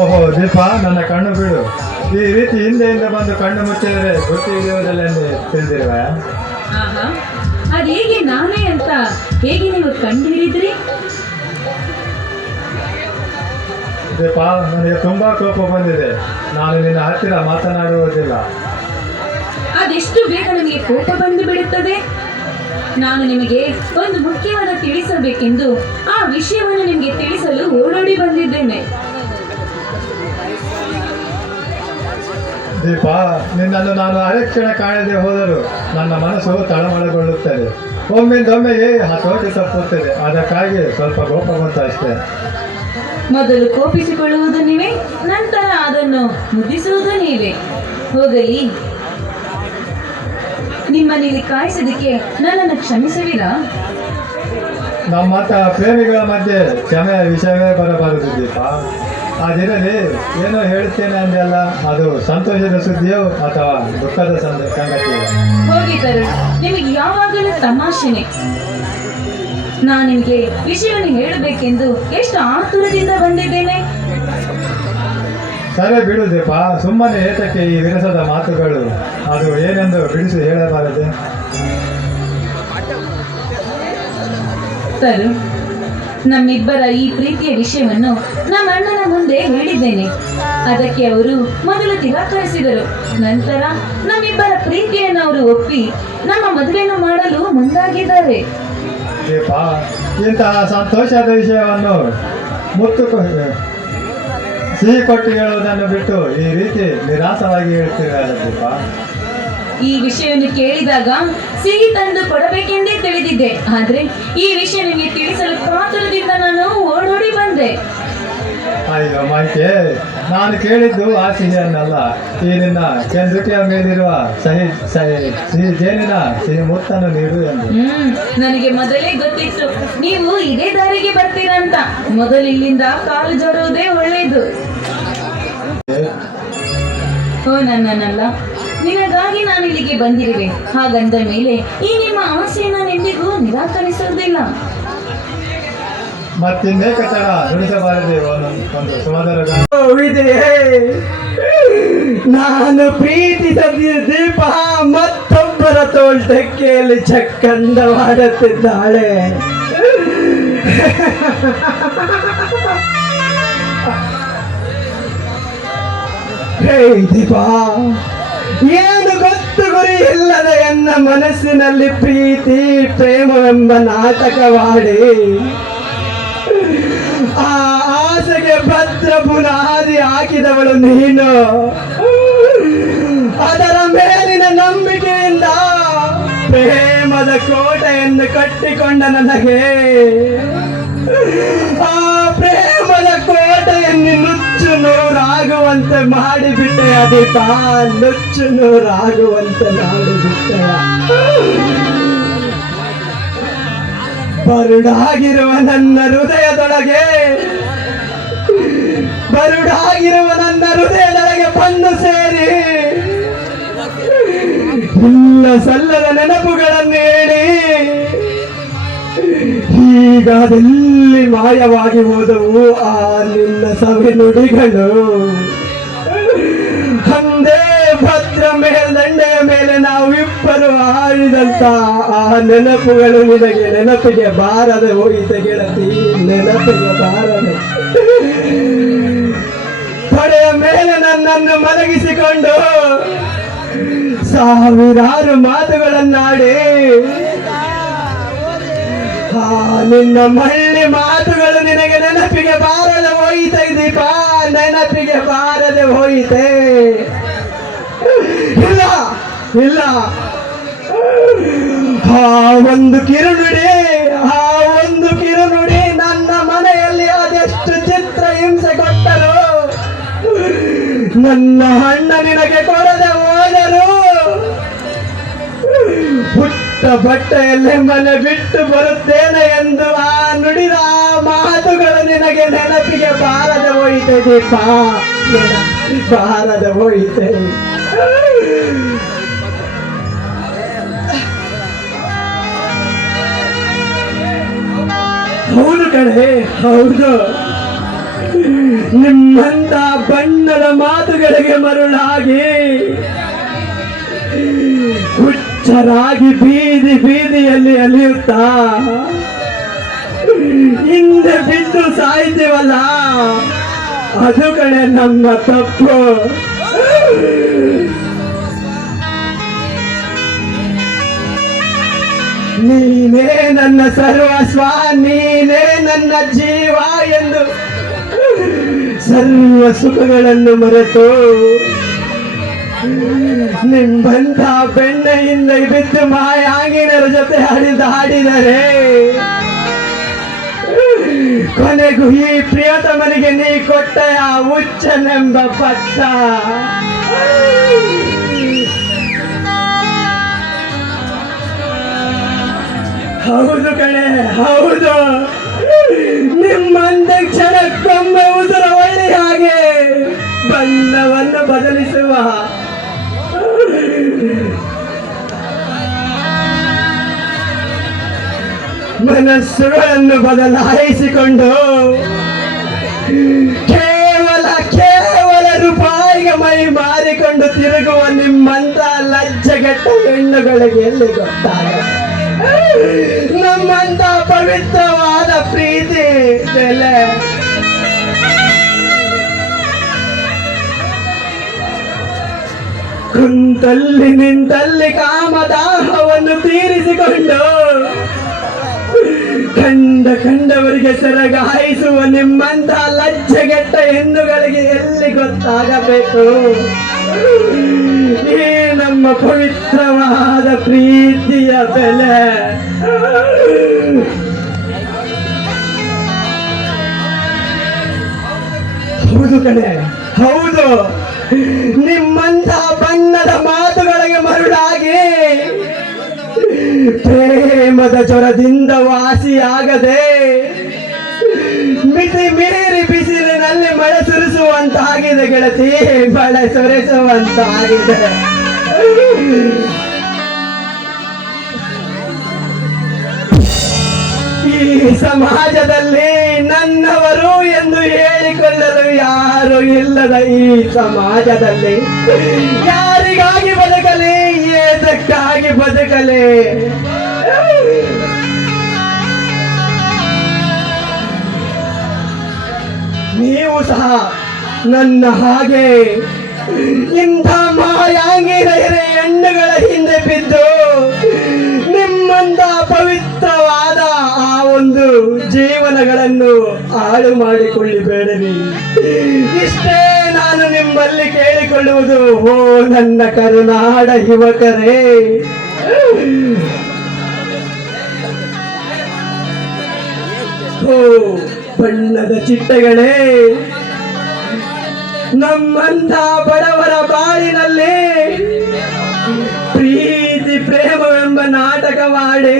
ಓಹೋ ದೀಪ, ನನ್ನ ಕಣ್ಣು ಬಿಡು. ಈ ರೀತಿ ಹಿಂದೆಯಿಂದ ಬಂದು ಕಣ್ಣು ಮುಚ್ಚಿದರೆ ಗುರ್ತು ಹಿಡಿಯುವುದೆಂದು ತಿಳಿದಿರುವ? ಆಹಾ, ಅದು ಹೇಗೆ ನಾನೇ ಅಂತ ಹೇಗೆ ನೀವು ಕಂಡು ಹಿಡಿದ್ರಿ? ದೀಪ, ನನಗೆ ತುಂಬಾ ಕೋಪ ಬಂದಿದೆ. ನಾನು ನಿನ್ನ ಹತ್ತಿರ ಮಾತನಾಡುವುದಿಲ್ಲ. ಅದೆಷ್ಟು ಬೇಗ ನಿಮಗೆ ಕೋಪ ಬಂದು ಬಿಡುತ್ತದೆ? ನಾನು ನಿಮಗೆ ಒಂದು ಮುಖ್ಯವಾದ ತಿಳಿಸಬೇಕೆಂದು ಆ ವಿಷಯವನ್ನು ನಿಮಗೆ ತಿಳಿಸಲು ಓಡೋಡಿ ಬಂದಿದ್ದೇನೆ. ದೀಪ, ನಿನ್ನನ್ನು ನಾನು ಅರಕ್ಷಣೆ ಕಾಣದೆ ಹೋದರೂ ನನ್ನ ಮನಸ್ಸು ತಳಮಳಗೊಳ್ಳುತ್ತದೆ. ಒಮ್ಮೆಂದೊಮ್ಮೆಗೆ ಹತೋಟಿ ತಪ್ಪುತ್ತದೆ. ಅದಕ್ಕಾಗಿ ಸ್ವಲ್ಪ ಕೋಪ ಬಂತು ಅಷ್ಟೇ. ಮೊದಲು ಕೋಪಿಸಿಕೊಳ್ಳುವುದು ನೀವೇ, ನಂತರ ಅದನ್ನು ಮುದ್ದಿಸುವುದು ನೀವೇ. ಹೋಗಲಿ, ನಿಮ್ಮಲ್ಲಿ ಕಾಯಿಸಿದಕ್ಕೆ ನನ್ನನ್ನು ಕ್ಷಮಿಸುವಿರಾ? ನಮ್ಮಂತಹ ಪ್ರೇಮಿಗಳ ಮಧ್ಯೆ ಕ್ಷಮೆಯ ವಿಷಯವೇ ಬರಬಾರದು ದೀಪ. ಅದಿರಲಿ, ಏನೋ ಹೇಳ್ತೇನೆ ಅಂದೆಲ್ಲ, ಅದು ಸಂತೋಷದ ಸುದ್ದಿಯೋ ಅಥವಾ ದುಃಖದ ಸಂಗತಿಯೋ? ಹೋಗಿ ತರುಣ್, ನಿಮಗೆ ಯಾವಾಗಲೂ ತಮಾಷೆನೆ. ನಾನು ನಿಮಗೆ ವಿಷಯವನ್ನು ಹೇಳಬೇಕೆಂದು ಎಷ್ಟು ಆತುರದಿಂದ ಬಂದಿದ್ದೇನೆ. ಸರಿ ಬಿಡು ದೀಪ, ಸುಮ್ಮನೆ ಏತಕ್ಕೆ ಈ ವಿರಸದ ಮಾತುಗಳು? ಅದು ಏನೆಂದು ಬಿಡಿಸಿ ಹೇಳಬಾರದೆ? ತರುಣ್, ನಮ್ಮಿಬ್ಬರ ಈ ಪ್ರೀತಿಯ ವಿಷಯವನ್ನು ನಮ್ಮ ಅಣ್ಣನ ಮುಂದೆ ಹೇಳಿದ್ದೇನೆ. ಅದಕ್ಕೆ ಅವರು ಮೊದಲು ತಿರಸ್ಕರಿಸಿದರು. ನಂತರ ನಮ್ಮಿಬ್ಬರ ಪ್ರೀತಿಯನ್ನು ಅವರು ಒಪ್ಪಿ ನಮ್ಮ ಮದುವೆಯನ್ನು ಮಾಡಲು ಮುಂದಾಗಿದ್ದಾರೆ. ದೀಪ, ಇಂತಹ ಸಂತೋಷದ ವಿಷಯವನ್ನು ಸಿಹಿ ಕೊಟ್ಟು ಹೇಳುವುದನ್ನು ಬಿಟ್ಟು ಈ ರೀತಿ ನಿರಾಸವಾಗಿ ಹೇಳ್ತೀರಲ್ಲ ದೀಪ. ಈ ವಿಷಯವನ್ನು ಕೇಳಿದಾಗ ಸಿಹಿ ತಂದು ಕೊಡಬೇಕೆಂದೇ ತಿಳಿದಿದ್ದೆ. ಆದ್ರೆ ಈ ವಿಷಯ ನಿಮಗೆ ತಿಳಿಸಲು ಕಾತುರದಿಂದ ನಾನು ಓಡೋಡಿ ಬಂದೆ. ಅಯ್ಯೋ ಮೈಕೆ, ನಾನು ಕೇಳಿದ್ದು ಆ ಸಿಹಿಯನ್ನಲ್ಲ, ಈ ನಿನ್ನ ಕೆಂದುಟಿಯ ಮೇಲಿರುವ ಸಿಹಿ ಜೇನಿನ ಸಿಹಿ ಮುತ್ತನ್ನು ನೀಡು ಎಂದು. ನನಗೆ ಮೊದಲೇ ಗೊತ್ತಿತ್ತು ನೀವು ಇದೇ ದಾರಿಗೆ ಬರ್ತೀರಂತ. ಮೊದಲು ಇಲ್ಲಿಂದ ಕಾಲು ಜರುವುದೇ ಒಳ್ಳೇದು. ಓ ನನ್ನನ್ನಲ್ಲ, ನಿನಗಾಗಿ ನಾನು ಇಲ್ಲಿಗೆ ಬಂದಿರುವೆ. ಹಾಗಂದ ಮೇಲೆ ಈ ನಿಮ್ಮ ಆಸೆಯನ್ನು ಎಂದಿಗೂ ನಿರಾಕರಿಸುವುದಿಲ್ಲ. ಮತ್ತಿನ್ನೇಕ ತಡ ನುಡಿಸಬಾರದೆ ಒಂದು ಸುಮಧುರ ನಾನು ಪ್ರೀತಿಸಿದ ದೀಪ ಮತ್ತೊಬ್ಬರ ತೋಳ್ತಕ್ಕೆಯಲ್ಲಿ ಚಕ್ಕಂದವಾಡುತ್ತಿದ್ದಾಳೆ. ಹೇ ದೀಪ, ಏನು ಗೊತ್ತು ಗುರಿ ಇಲ್ಲದ ಎನ್ನ ಮನಸ್ಸಿನಲ್ಲಿ ಪ್ರೀತಿ ಪ್ರೇಮವೆಂಬ ನಾಟಕವಾಡಿ ಆ ಆಸೆಗೆ ಭದ್ರ ಬುನಾದಿ ಹಾಕಿದವಳು ನೀನು. ಅದರ ಮೇಲಿನ ನಂಬಿಕೆಯಿಂದ ಪ್ರೇಮದ ಕೋಟೆಯನ್ನು ಕಟ್ಟಿಕೊಂಡ ನನಗೆ ಆ ಪ್ರೇಮದ ಕೋಟೆಯನ್ನು ನುಚ್ಚು ನೂರಾಗುವಂತೆ ಮಾಡಿಬಿಟ್ಟೆ. ಅದೀಪ, ನುಚ್ಚು ನೂರಾಗುವಂತೆ ಮಾಡಿಬಿಟ್ಟೆ. ಬರುಡಾಗಿರುವ ನನ್ನ ಹೃದಯದೊಳಗೆ ಬಂದು ಸೇರಿ ಇಲ್ಲ ಸಲ್ಲದ ನೆನಪುಗಳನ್ನು ಹೇಳಿ ಈಗ ಅದೆಲ್ಲಿ ಮಾಯವಾಗಿ ಹೋದವು ಆ ನಿನ್ನ ಸವಿ ನುಡಿಗಳು. ಅಂದೇ ಭದ್ರ ಮೇಲ್ದಂಡೆಯ ಮೇಲೆ ನಾವಿಬ್ಬರು ಆಡಿದಂತ ಆ ನೆನಪುಗಳು ನಿನಗೆ ನೆನಪಿಗೆ ಬಾರದೆ ಹೋಯಿತೆ ಗೆಳತಿ, ನೆನಪಿಗೆ ಬಾರದೆ. ಪಡೆಯ ಮೇಲೆ ನನ್ನನ್ನು ಮಲಗಿಸಿಕೊಂಡು ಸಾವಿರಾರು ಮಾತುಗಳನ್ನಾಡಿ ಆ ನಿನ್ನ ಮಳ್ಳಿ ಮಾತುಗಳು ನಿನಗೆ ನೆನಪಿಗೆ ಬಾರದೆ ಹೋಯಿತೆ ದೀಪ, ನೆನಪಿಗೆ ಬಾರದೆ ಹೋಯಿತೆ. ಇಲ್ಲ ಇಲ್ಲ, ಆ ಒಂದು ಕಿರುನುಡಿ ನನ್ನ ಮನೆಯಲ್ಲಿ ಅದೆಷ್ಟು ಚಿತ್ರ ಹಿಂಸೆ ಕೊಟ್ಟರು. ನನ್ನ ಅಣ್ಣ ನಿನಗೆ ಕೊಡದೆ ಹೋದರು. ಪುಟ್ಟ ಬಟ್ಟೆಯಲ್ಲಿ ಮನೆ ಬಿಟ್ಟು ಬರುತ್ತೇನೆ ಎಂದು ಆ ನುಡಿದ ಮಾತುಗಳು ನಿನಗೆ ನೆನಪಿಗೆ ಬಾರದೆ ಹೋಯಿತೆ ದೀಪ, ಬಾರದೆ ಹೋಯಿತೆ. ಹೌದು ಕಣೆ, ಹೌದು. ನಿಮ್ಮಂತ ಬಣ್ಣದ ಮಾತುಗಳಿಗೆ ಮರುಳಾಗಿ ಹುಚ್ಚರಾಗಿ ಬೀದಿಯಲ್ಲಿ ಅಲಿಯುತ್ತಾ ಹಿಂದೆ ಬಿದ್ದು ಸಾಯ್ತೀವಲ್ಲ, ಅದು ಕಣೆ ನಮ್ಮ ತಪ್ಪು. ನೀನೇ ನನ್ನ ಸರ್ವಸ್ವ, ನೀನೇ ನನ್ನ ಜೀವ ಎಂದು ಸರ್ವ ಸುಖಗಳನ್ನು ಮರೆತು ನಿಂಬಂತ ಬೆಣ್ಣೆಯಿಂದ ಬಿದ್ದು ಮಾಯಾಂಗಿನರ ಜೊತೆ ಹಾಡಿದರೆ ಕೊನೆಗೂ ಈ ಪ್ರಿಯತಮನಿಗೆ ನೀ ಕೊಟ್ಟ ಹುಚ್ಚನೆಂಬ ಪಟ್ಟ. ಹೌದು ಕಣೆ, ಹೌದು. ನಿಮ್ಮಂದ ಕ್ಷಣಕ್ಕೊಮ್ಮೆ ಉದುರ ಒಳ್ಳೆ ಹಾಗೆ ಬಣ್ಣವನ್ನು ಬದಲಿಸುವ ಮನಸ್ಸುಗಳನ್ನು ಬದಲಾಯಿಸಿಕೊಂಡು ಕೇವಲ ರೂಪಾಯಿಗೆ ಮೈ ಮಾರಿಕೊಂಡು ತಿರುಗುವ ನಿಮ್ಮಂತ ಲಜ್ಜೆಗೆಟ್ಟ ಹೆಣ್ಣುಗಳಿಗೆ ಎಲ್ಲಿ ಗೊತ್ತಾಗ ನಮ್ಮಂತ ಪವಿತ್ರವಾದ ಪ್ರೀತಿ ಬೆಲೆ ಕುಂತಲ್ಲಿ ನಿಂತಲ್ಲಿ ಕಾಮದಾಹವನ್ನು ತೀರಿಸಿಕೊಂಡು ಕಂಡವರಿಗೆ ಸೆರಗಾಯಿಸುವ ನಿಮ್ಮಂತ ಲಜ್ಜೆಗೆಟ್ಟ ಹೆಣ್ಣುಗಳಿಗೆ ಎಲ್ಲಿ ಗೊತ್ತಾಗಬೇಕು ಈ ನಮ್ಮ ಪವಿತ್ರವಾದ ಪ್ರೀತಿಯ ಬೆಲೆ. ಹೌದು ಕಣೆ, ಹೌದು. ನಿಮ್ಮಂತ ಬಣ್ಣದ ಮಾತುಗಳಿಗೆ ಮರುಳಾಗಿ ಪ್ರೇಮದ ಜ್ವರದಿಂದ ವಾಸಿಯಾಗದೆ ಮಿತಿ ಮೀರಿ ಬಿಸಿಲಿನಲ್ಲಿ ಮಳೆ ಸುರಿಸುವಂತಾಗಿದೆ ಗೆಳತಿ, ಮಳೆ ಸುರಿಸುವಂತಾಗಿದೆ. ಈ ಸಮಾಜದಲ್ಲಿ ನನ್ನವರು ಎಂದು ಹೇಳಿಕೊಳ್ಳಲು ಯಾರು ಇಲ್ಲದ ಈ ಸಮಾಜದಲ್ಲಿ ಯಾರಿಗಾಗಿ ಬದುಕಲಿ, ಏತಕ್ಕಾಗಿ ಬದುಕಲಿ? ನೀವು ಸಹ ನನ್ನ ಹಾಗೆ ಇಂಥ ಮಾಯಾಂಗಿರ ಹೆಣ್ಣುಗಳ ಹಿಂದೆ ಬಿದ್ದು ನಿಮ್ಮಂತ ಪವಿತ್ರವಾದ ಆ ಒಂದು ಜೀವನಗಳನ್ನು ಹಾಳು ಮಾಡಿಕೊಳ್ಳಬೇಡಿರಿ. ಇಷ್ಟೇ ನಾನು ನಿಮ್ಮಲ್ಲಿ ಕೇಳಿಕೊಳ್ಳುವುದು. ಓ ನನ್ನ ಕರುನಾಡ ಯುವಕರೇ, ಓ ಬಣ್ಣದ ಚಿಟ್ಟೆಗಳೇ, ನಮ್ಮಂತ ಬಡವರ ಬಾಳಿನಲ್ಲಿ ಪ್ರೀತಿ ಪ್ರೇಮವೆಂಬ ನಾಟಕವಾಡಿ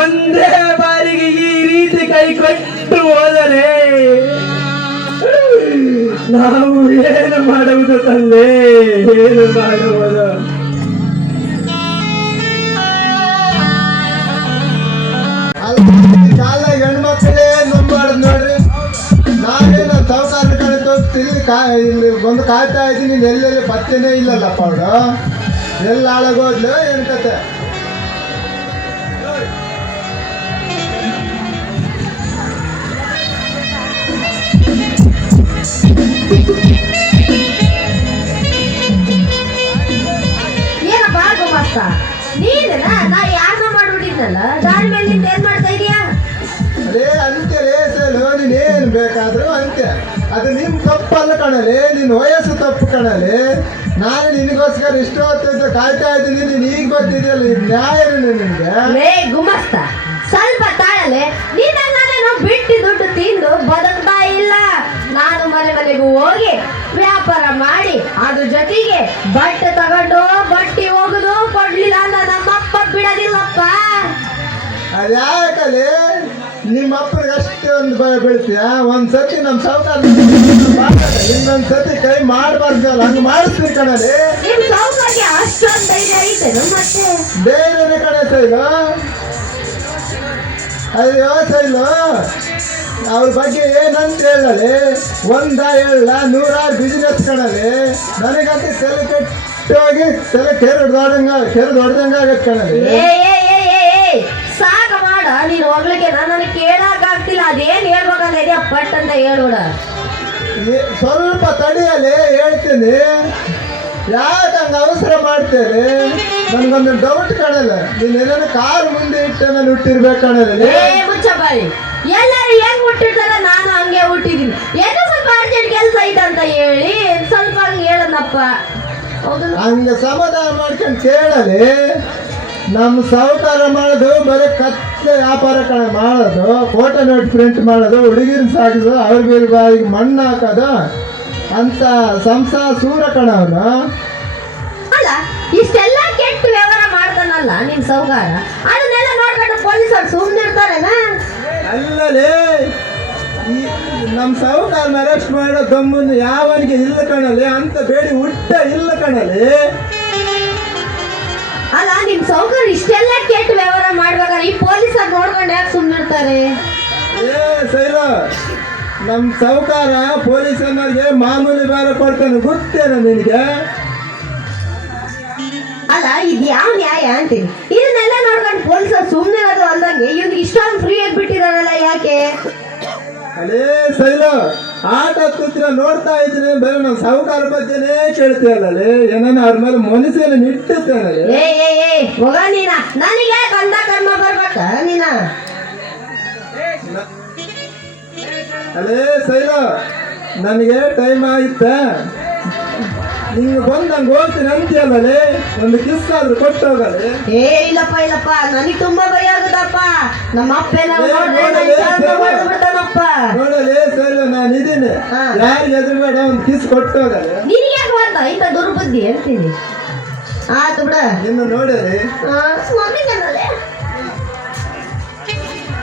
ಒಂದೇ ಬಾರಿಗೆ ಈ ರೀತಿ ಕೈ ಕೊಟ್ಟು ಹೋದರೆ ನಾವು ಏನು ಮಾಡುವುದು ತಂದೆ, ಏನು ಮಾಡುವುದು? ಕಾಲ ಹೆಣ್ಮಕ್ಳೇ ನಂಬಾರ್ದು ನೋಡ್ರಿ. ನಾನೇನು ಸೌಕಾರ ಕಡೆ ಇಲ್ಲಿ ಬಂದು ಕಾಯ್ತಾ ಇದ್ದೀನಿ, ಎಲ್ಲೆಲ್ಲಿ ಪತ್ತೆನೇ ಇಲ್ಲಲ್ಲಪ್ಪ ಅವಳು, ಎಲ್ಲ ಹಾಳಾಗೋದ್ಲು ಏನು ಕತೆ? ಏನಪ್ಪ ಗುಮಾಸ್ತ, ನೀನೇನಾ? ನಾ ಯಾರನ್ನ ಮಾಡ್ಬಿಟ್ಟಿದ್ನಲ್ಲ, ದಾರಿ ಮೇಲೆ ನಿಂತ ಏನ್ ಮಾಡ್ತಾ ಇದೀಯಾ? ಅದೇ ಅಂತ್ಯ ಲೇಸಲು ನೀನೇನು ಬೇಕಾದ್ರೂ ಅಂತ್ಯ. ಅದು ನಿಮ್ ತಪ್ಪಲ್ಲ ಕಣಲೆ, ನಿನ್ನ ವಯಸ್ಸು ತಪ್ಪು ಕಣಲೆ. ನಾನು ನಿನಗೋಸ್ಕರ ಇಷ್ಟು ಹೊತ್ತಿದ್ದ ಕಾಯ್ತಾ ಇದ್ದೀನಿ, ನೀನು ಈಗ ಬರ್ತಿದ್ಯಲ್ಲ, ಇದು ನ್ಯಾಯ ನಿನಗೆ? ಲೇ ಗುಮಾಸ್ತ, ಸ್ವಲ್ಪ ತಾಳಲೆ. ನೀನು ಬಿಟ್ಟು ದುಡ್ಡು ತಿಂದು ಬದುಕ್ತಾ ಇಲ್ಲ. ನಾನು ಮನೆಗೂ ಹೋಗಿ ವ್ಯಾಪಾರ ಮಾಡಿ ಅದ್ರ ಜೊತೆಗೆ ಬಟ್ಟೆ ತಗೊಂಡು ಬಟ್ಟಿ ಹೋಗುದು, ಕೊಡ್ಲಿಲ್ಲ ಅಂದ್ರೆ ನಮ್ಮಪ್ಪ ಬಿಡೋದಿಲ್ಲಪ್ಪ. ಅದ್ಯಾಕಲೆ ನಿಮ್ಮ ಅಪ್ಪನಿಗೆ ಅಷ್ಟೇ ಒಂದು ಭಯ ಬೀಳ್ತೀಯ? ಒಂದ್ಸತಿ ನಮ್ಮ ಸಾವುಕಾರ ಇನ್ನೊಂದ್ಸತಿ ಕೈ ಮಾಡಬಾರ್ದಲ್ಲ, ಹಂಗೆ ಮಾಡಿಸ್ತೀನಿ ಕಣಲೆ. ನಿಮ್ ಸೌಕರ್ಯ ಅಷ್ಟೊಂದು ಧೈರ್ಯ ಐತೇನು ಮತ್ತೆ? ಬೇರೆ ಕಡೆ ಸೈಲು, ಅಯ್ಯೋ ಸೈಲು, ಅವ್ರ ಬಗ್ಗೆ ಏನಂತ ಹೇಳಲೆ? ಒಂದ ಹೇಳ, 100 ಬಿಸ್ನೆಸ್ ಕಣಲೆ. ನನಗಂತ ತಲೆ ಕೆಟ್ಟೋಗಿ ತಲೆ ಕೆರೆದು ಹೊಡೆದಂಗ ಆಗತ್ತೆ ಕಣಲೆ. ಸಾಕ ಮಾಡ, ನೀನು ಹೋಗ್ಲಿಕ್ಕೆ ನನಗೆ ಕೇಳಕ್ ಆಗ್ತಿಲ್ಲ. ಅದೇನ್ ಹೇಳ್ಬೇಕಂತ ಇದೆಯಾ ಪಟ್ ಅಂತ ಹೇಳ್ಬಿಡ. ಸ್ವಲ್ಪ ತಡಿಯಲೆ, ಹೇಳ್ತೀನಿ. ಯಾಕೆ ಹಂಗ ಅವಸರ ಮಾಡ್ತೇನೆ? ನನ್ಗೊಂದು ಡೌಟ್ ಕಾಣಲ್ಲ. ನೀನ್ ಏನಾದ್ರು ಕಾರ್ ಮುಂದೆ ಇಟ್ಟು ನಾನು ಹುಟ್ಟಿರ್ಬೇಕು ಕಾಣಲ್ಲ. ಮುಚ್ಚಬಾಯಿ, ಎಲ್ಲರೂ ಹೆಂಗ್ ಹುಟ್ಟಿರ್ತಾರ ನಾನು ಹಂಗೆ ಹುಟ್ಟಿದೀನಿ. ಏನೋ ಸ್ವಲ್ಪ ಅರ್ಜೆಂಟ್ ಕೆಲಸ ಐತಂತ ಹೇಳಿ ಸ್ವಲ್ಪ ಹಂಗೆ ಹೇಳನಪ್ಪ. ಹಂಗ ಸಮಾಧಾನ ಮಾಡ್ಕೊಂಡು ಕೇಳಲಿ. ನಮ್ಮ ಸಾಹುಕಾರ ಮಾಡೋದು ಬರೀ ಕತ್ತೆ ವ್ಯಾಪಾರ ಕಣ ಮಾಡೋದು, ಫೋಟೋ ನೋಟ್ ಪ್ರಿಂಟ್ ಮಾಡೋದು, ಹುಡುಗಿರ್ ಸಾಗಿಸೋದು, ಅವ್ರ ಬೇರೆ ಬಾಯಿಗೆ ಮಣ್ಣು ಹಾಕೋದು ಅಂತ ಸಂಸಾರ ಸೂರ ಕಣ ಅವನು. ಅಲ್ಲ, ಇಷ್ಟೆಲ್ಲ ಕೆಟ್ಟ ವ್ಯವಹಾರ ಮಾಡ್ತಾನಲ್ಲ ನಿಮ್ ಸೌಕಾರ, ಅದನ್ನೆಲ್ಲ ನೋಡ್ಕೊಂಡು ಪೊಲೀಸರು ಸುಮ್ಮನೆ ಇರ್ತಾರೇನಾ? ಅಲ್ಲಲೇ ಈ ನಮ್ಮ ಸಾವುಕಾರನ ಅರೆಸ್ಟ್ ಮಾಡೋ ದಮ್ಮನ್ನು ಯಾವನಿಗೆ ಇಲ್ಲ ಕಣಲೆ ಅಂತ ಬೇಡಿ ಹುಟ್ಟ ಇಲ್ಲ ಕಣಲೆ. ಅಲ್ಲ ನಿಮ್ ಸೌಕರ್ಯ ಇಷ್ಟೆಲ್ಲ ಕೆಟ್ಟ ವ್ಯವಹಾರ ಮಾಡ್ಬೇಕಾದ್ರೆ ಈ ಪೊಲೀಸರು ನೋಡ್ಕೊಂಡು ಯಾಕೆ ಸುಮ್ಮನೆ ಇರ್ತಾರೆ? ಏ ಸೈಲ, ನಮ್ಮ ಸಾವುಕಾರ ಪೊಲೀಸರಿಗೆ ಮಾಮೂಲಿ ಬೇರ ಕೊಡ್ತಾನೆ ಗೊತ್ತೇನ ನಿನಗೆ? ಅಲ್ಲ ಇದು ಯಾವ ನ್ಯಾಯ ಅಂತೀನಿ. ಇದನ್ನೆಲ್ಲ ನೋಡ್ಕೊಂಡು ಪೊಲೀಸರು ಸುಮ್ಮನೆ ಅದು ಅಲ್ದಂಗೆ ಇವ್ನಿಗೆ ಇಷ್ಟೊಂದು ಫ್ರೀ ಆಗಿ ಬಿಟ್ಟಿದಾರಲ್ಲ ಯಾಕೆ? ಅಲೇ ಸೈಲ, ಆಟ ಕೂತ್ರ ನೋಡ್ತಾ ಇದ್ದೀನಿ ಬರೀ ನಮ್ಮ ಸಾವುಕಾರ ಬಗ್ಗೆನೇ ಕೇಳ್ತೀಯಲ್ಲೇ, ಏನನ್ನ ಅವ್ರ ಮೇಲೆ ಮನಸ್ಸೇನ ಇಟ್ಟಿರ್ತೇನಲ್ಲೇ. ಏ ಹೋಗ ನೀನ, ನನಗೆ ಬಂದ ಕರ್ಮ ಬರ್ಬೇಕ ನೀನ. ಅಲೇ ಸೈಲ, ನನಗೆ ಟೈಮ್ ಆಯ್ತ, ನಿಂಗೆ ಬಂದಂಗೆ ಹೋಗ್ತೀನಿ ಅಂತೀಯಲ್ಲೇ, ಒಂದು ಕಿಸ್ ಆದ್ರೂ ಕೊಟ್ಟು ಹೋಗಲೆ. ಇಲ್ಲಪ್ಪ ನನಗೆ ತುಂಬಾ ಭಯ ಆಗುದಪ್ಪ. ನಮ್ಮ ಅಪ್ಪನ ನೋಡಲೇ ಸೈಲ, ನಾನು ಇದೀನಿ, ಯಾರಿಗೆ ಎದುರುಬೇಡ, ಒಂದು ಕಿಸ್ ಕೊಟ್ಟು ಹೋಗಲೆ. ನಿನಗೆ ಯಾಕೆ ಬಂದ ಇಂಥ ದುರ್ಬುದ್ಧಿ ಹೇಳ್ತೀನಿ. ಆತು ಬಿಡ, ಇನ್ನು ನೋಡಲಿ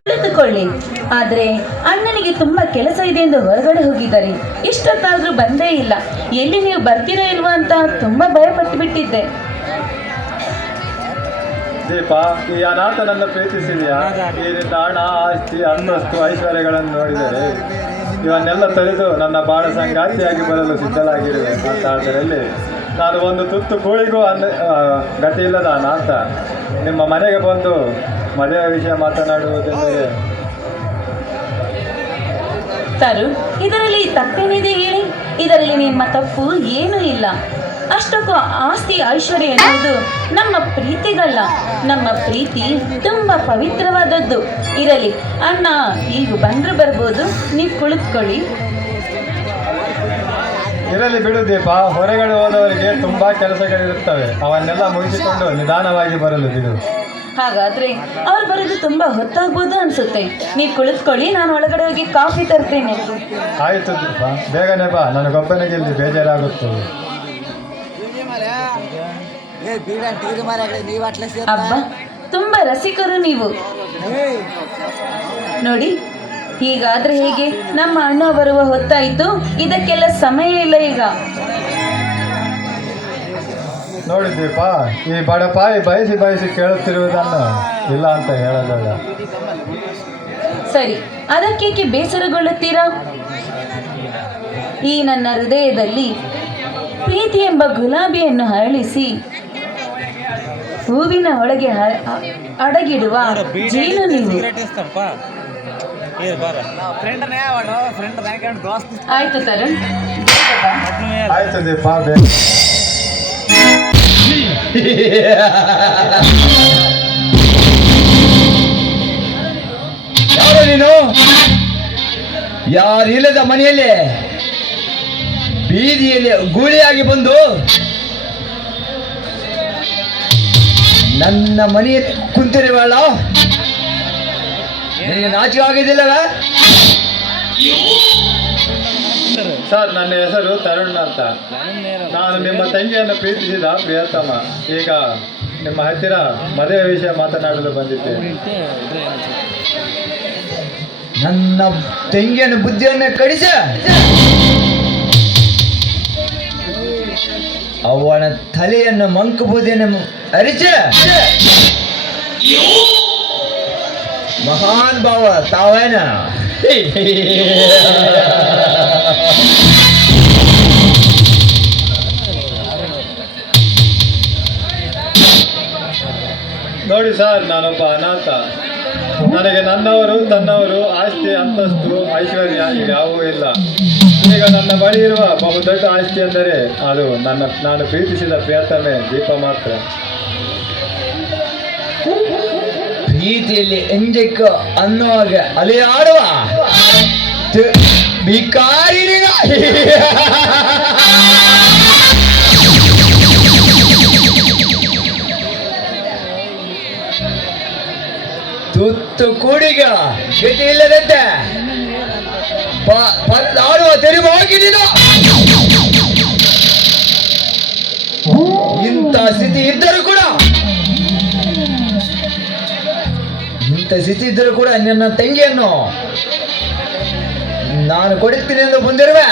ಕುಳಿತುಕೊಳ್ಳಿ. ಆದ್ರೆ ಅಣ್ಣನಿಗೆ ತುಂಬಾ ಕೆಲಸ ಇದೆ ಎಂದು ಹೊರಗಡೆ ಹೋಗಿದ್ದಾರೆ. ಇಷ್ಟೊತ್ತಾದ್ರೂ ಬಂದೇ ಇಲ್ಲ. ಎಲ್ಲಿ ನೀವು ಬರ್ತೀರಾ ಇಲ್ವಾ ಅಂತ ತುಂಬಾ ಭಯ ಪಟ್ಟು ಬಿಟ್ಟಿದ್ದೆ. ದೀಪ, ಈ ಅನಾಥನನ್ನು ಪ್ರೀತಿಸಿದ್ಯಾ? ಈ ನಿನ್ನ ಹಣ, ಆಸ್ತಿ, ಅಂತಸ್ತು, ಐಶ್ವರ್ಯಗಳನ್ನು ನೋಡಿದರೆ ಇವನ್ನೆಲ್ಲ ತೊರೆದು ನನ್ನ ಬಾಳ ಸಂಗಾತಿಯಾಗಿ ಬರಲು ಸಿದ್ಧಲಾಗಿರುವೆ ಅಂತ ಅದರಲ್ಲಿ ನಾನು ಒಂದು ತುತ್ತು ಕೂಳಿಗೂ ಗತಿ ಇಲ್ಲದ ಅನಾಥ ನಿಮ್ಮ ಮನೆಗೆ ಬಂದು ಮದುವೆ ವಿಷಯ ಮಾತನಾಡುವುದೆಂದರೆ ತರು, ಇದರಲ್ಲಿ ತಪ್ಪೇನಿದೆ ಹೇಳಿ? ಇದರಲ್ಲಿ ನಿಮ್ಮ ತಪ್ಪು ಏನೂ ಇಲ್ಲ. ಅಷ್ಟಕ್ಕೂ ಆಸ್ತಿ ಐಶ್ವರ್ಯ ಎನ್ನುವುದು ನಮ್ಮ ಪ್ರೀತಿಗಲ್ಲ. ನಮ್ಮ ಪ್ರೀತಿ ತುಂಬ ಪವಿತ್ರವಾದದ್ದು. ಇರಲಿ ಅಣ್ಣ, ಈಗ ಬಂದರೂ ಬರ್ಬೋದು, ನೀವು ಕುಳಿತುಕೊಳ್ಳಿ. ಇರಲಿ ಬಿಡು ದೀಪ, ಹೊರಗಡೆ ಹೋದವರಿಗೆ ತುಂಬಾ ಕೆಲಸಗಳಿರುತ್ತವೆ, ಅವನ್ನೆಲ್ಲ ಮುಗಿಸಿಕೊಂಡು ನಿಧಾನವಾಗಿ ಬರಲು ಬಿಡು. ಹಾಗಾದ್ರೆ ಅವ್ರು ಬರೋದು ತುಂಬಾ ಹೊತ್ತಾಗ್ಬೋದು ಅನ್ಸುತ್ತೆ. ನೀವು ಕುಳಿತುಕೊಳ್ಳಿ, ನಾನು ಒಳಗಡೆ ಹೋಗಿ ಕಾಫಿ ತರ್ತೇನೆ. ಆಯಿತು ದೀಪ, ಬೇಗನೆ ಬಾ, ನನಗೊಬ್ಬನಿಗೆ ಇಲ್ಲಿ ಬೇಜಾರಾಗುತ್ತದೆ. ಅಬ್ಬ, ತುಂಬಾ ರಸಿಕರು ನೀವು. ನೋಡಿ, ಹೀಗಾದ್ರೆ ಹೇಗೆ? ನಮ್ಮ ಅಣ್ಣ ಬರುವ ಹೊತ್ತಾಯಿತು, ಇದಕ್ಕೆಲ್ಲ ಸಮಯ ಇಲ್ಲ ಈಗ. ನೋಡಿ ದೀಪ, ಈ ಬಡಪಾಯಿ ಬಯಸಿ ಕೇಳುತ್ತಿರುವುದನ್ನು ಇಲ್ಲ ಅಂತ ಹೇಳಲ್ಲ. ಸರಿ, ಅದಕ್ಕೇಕೆ ಬೇಸರಗೊಳ್ಳುತ್ತೀರಾ? ಈ ನನ್ನ ಹೃದಯದಲ್ಲಿ ಪ್ರೀತಿ ಎಂಬ ಗುಲಾಬಿಯನ್ನು ಅರಳಿಸಿ ಹೂವಿನ ಒಳಗೆ ಅಡಗಿಡುವ ಜೇನು ನೀವು. ಆಯ್ತು ತರುಣ್, ಆಯ್ತು ದೀಪ, ಯಾರು ನೀನು? ಯಾರಿಲ್ಲದ ಮನೆಯಲ್ಲಿ ಬೀದಿಯಲ್ಲಿ ಗೂಳಿಯಾಗಿ ಬಂದು ನನ್ನ ಮನೆಯಲ್ಲಿ ಕುಂತಿರುವಲ್ಲ, ನಿನಗೆ ನಾಚಿಕೆ ಆಗಿದ್ದಿಲ್ಲವ? ಸರ್, ನನ್ನ ಹೆಸರು ತರುಣ್ ಅಂತ. ನಾನು ನಿಮ್ಮ ತಂಗಿಯನ್ನು ಪ್ರೀತಿಸಿದ ಪ್ರಿಯತಮ. ಈಗ ನಿಮ್ಮ ಹತ್ತಿರ ಮದುವೆ ವಿಷಯ ಮಾತನಾಡಲು ಬಂದಿದ್ದೇನೆ. ನನ್ನ ತಂಗಿಯನ್ನು ಬುದ್ಧಿಯನ್ನು ಕಡಿಸ, ಅವನ ತಲೆಯನ್ನು ಮಂಕು ಬೂದಿಯನ್ನು ಅರಿಚ, ಮಹಾನ್ ಭಾವ ತಾವೇನ ನೋಡಿ ಸರ್, ನಾನೊಬ್ಬ ಅನಾಥ. ನನಗೆ ನನ್ನವರು ತನ್ನವರು ಆಸ್ತಿ ಅಂತಸ್ತು ಐಶ್ವರ್ಯ ಇವ್ಯಾವೂ ಇಲ್ಲ. ಈಗ ನನ್ನ ಬಳಿ ಇರುವ ಬಹುದೊಡ್ಡ ಆಸ್ತಿ ಎಂದರೆ ಅದು ನಾನು ಪ್ರೀತಿಸಿದ ಪ್ರಿಯತಮೆ ದೀಪ ಮಾತ್ರ. ಪ್ರೀತಿಯಲ್ಲಿ ಎಂಜಕ್ಕ ಅನ್ನುವಾಗ ಅಲೆಯಾಡುವ ಬಿಕಾರಿ ತುತ್ತು ಕೂಡಿಗ ಗತಿ ಇಲ್ಲದಂತೆ ಆಡುವ ತೆರಿವಾಗಿ ನೀನು. ಇಂಥ ಸ್ಥಿತಿ ಇದ್ದರೂ ಕೂಡ ಪ್ರೀತಿಸಿದ್ದರೂ ಕೂಡ ನನ್ನ ತಂಗಿಯನ್ನು ನಾನು ಕೊಡುತ್ತೀನಿ ಎಂದು ಬಂದಿರುವೆ.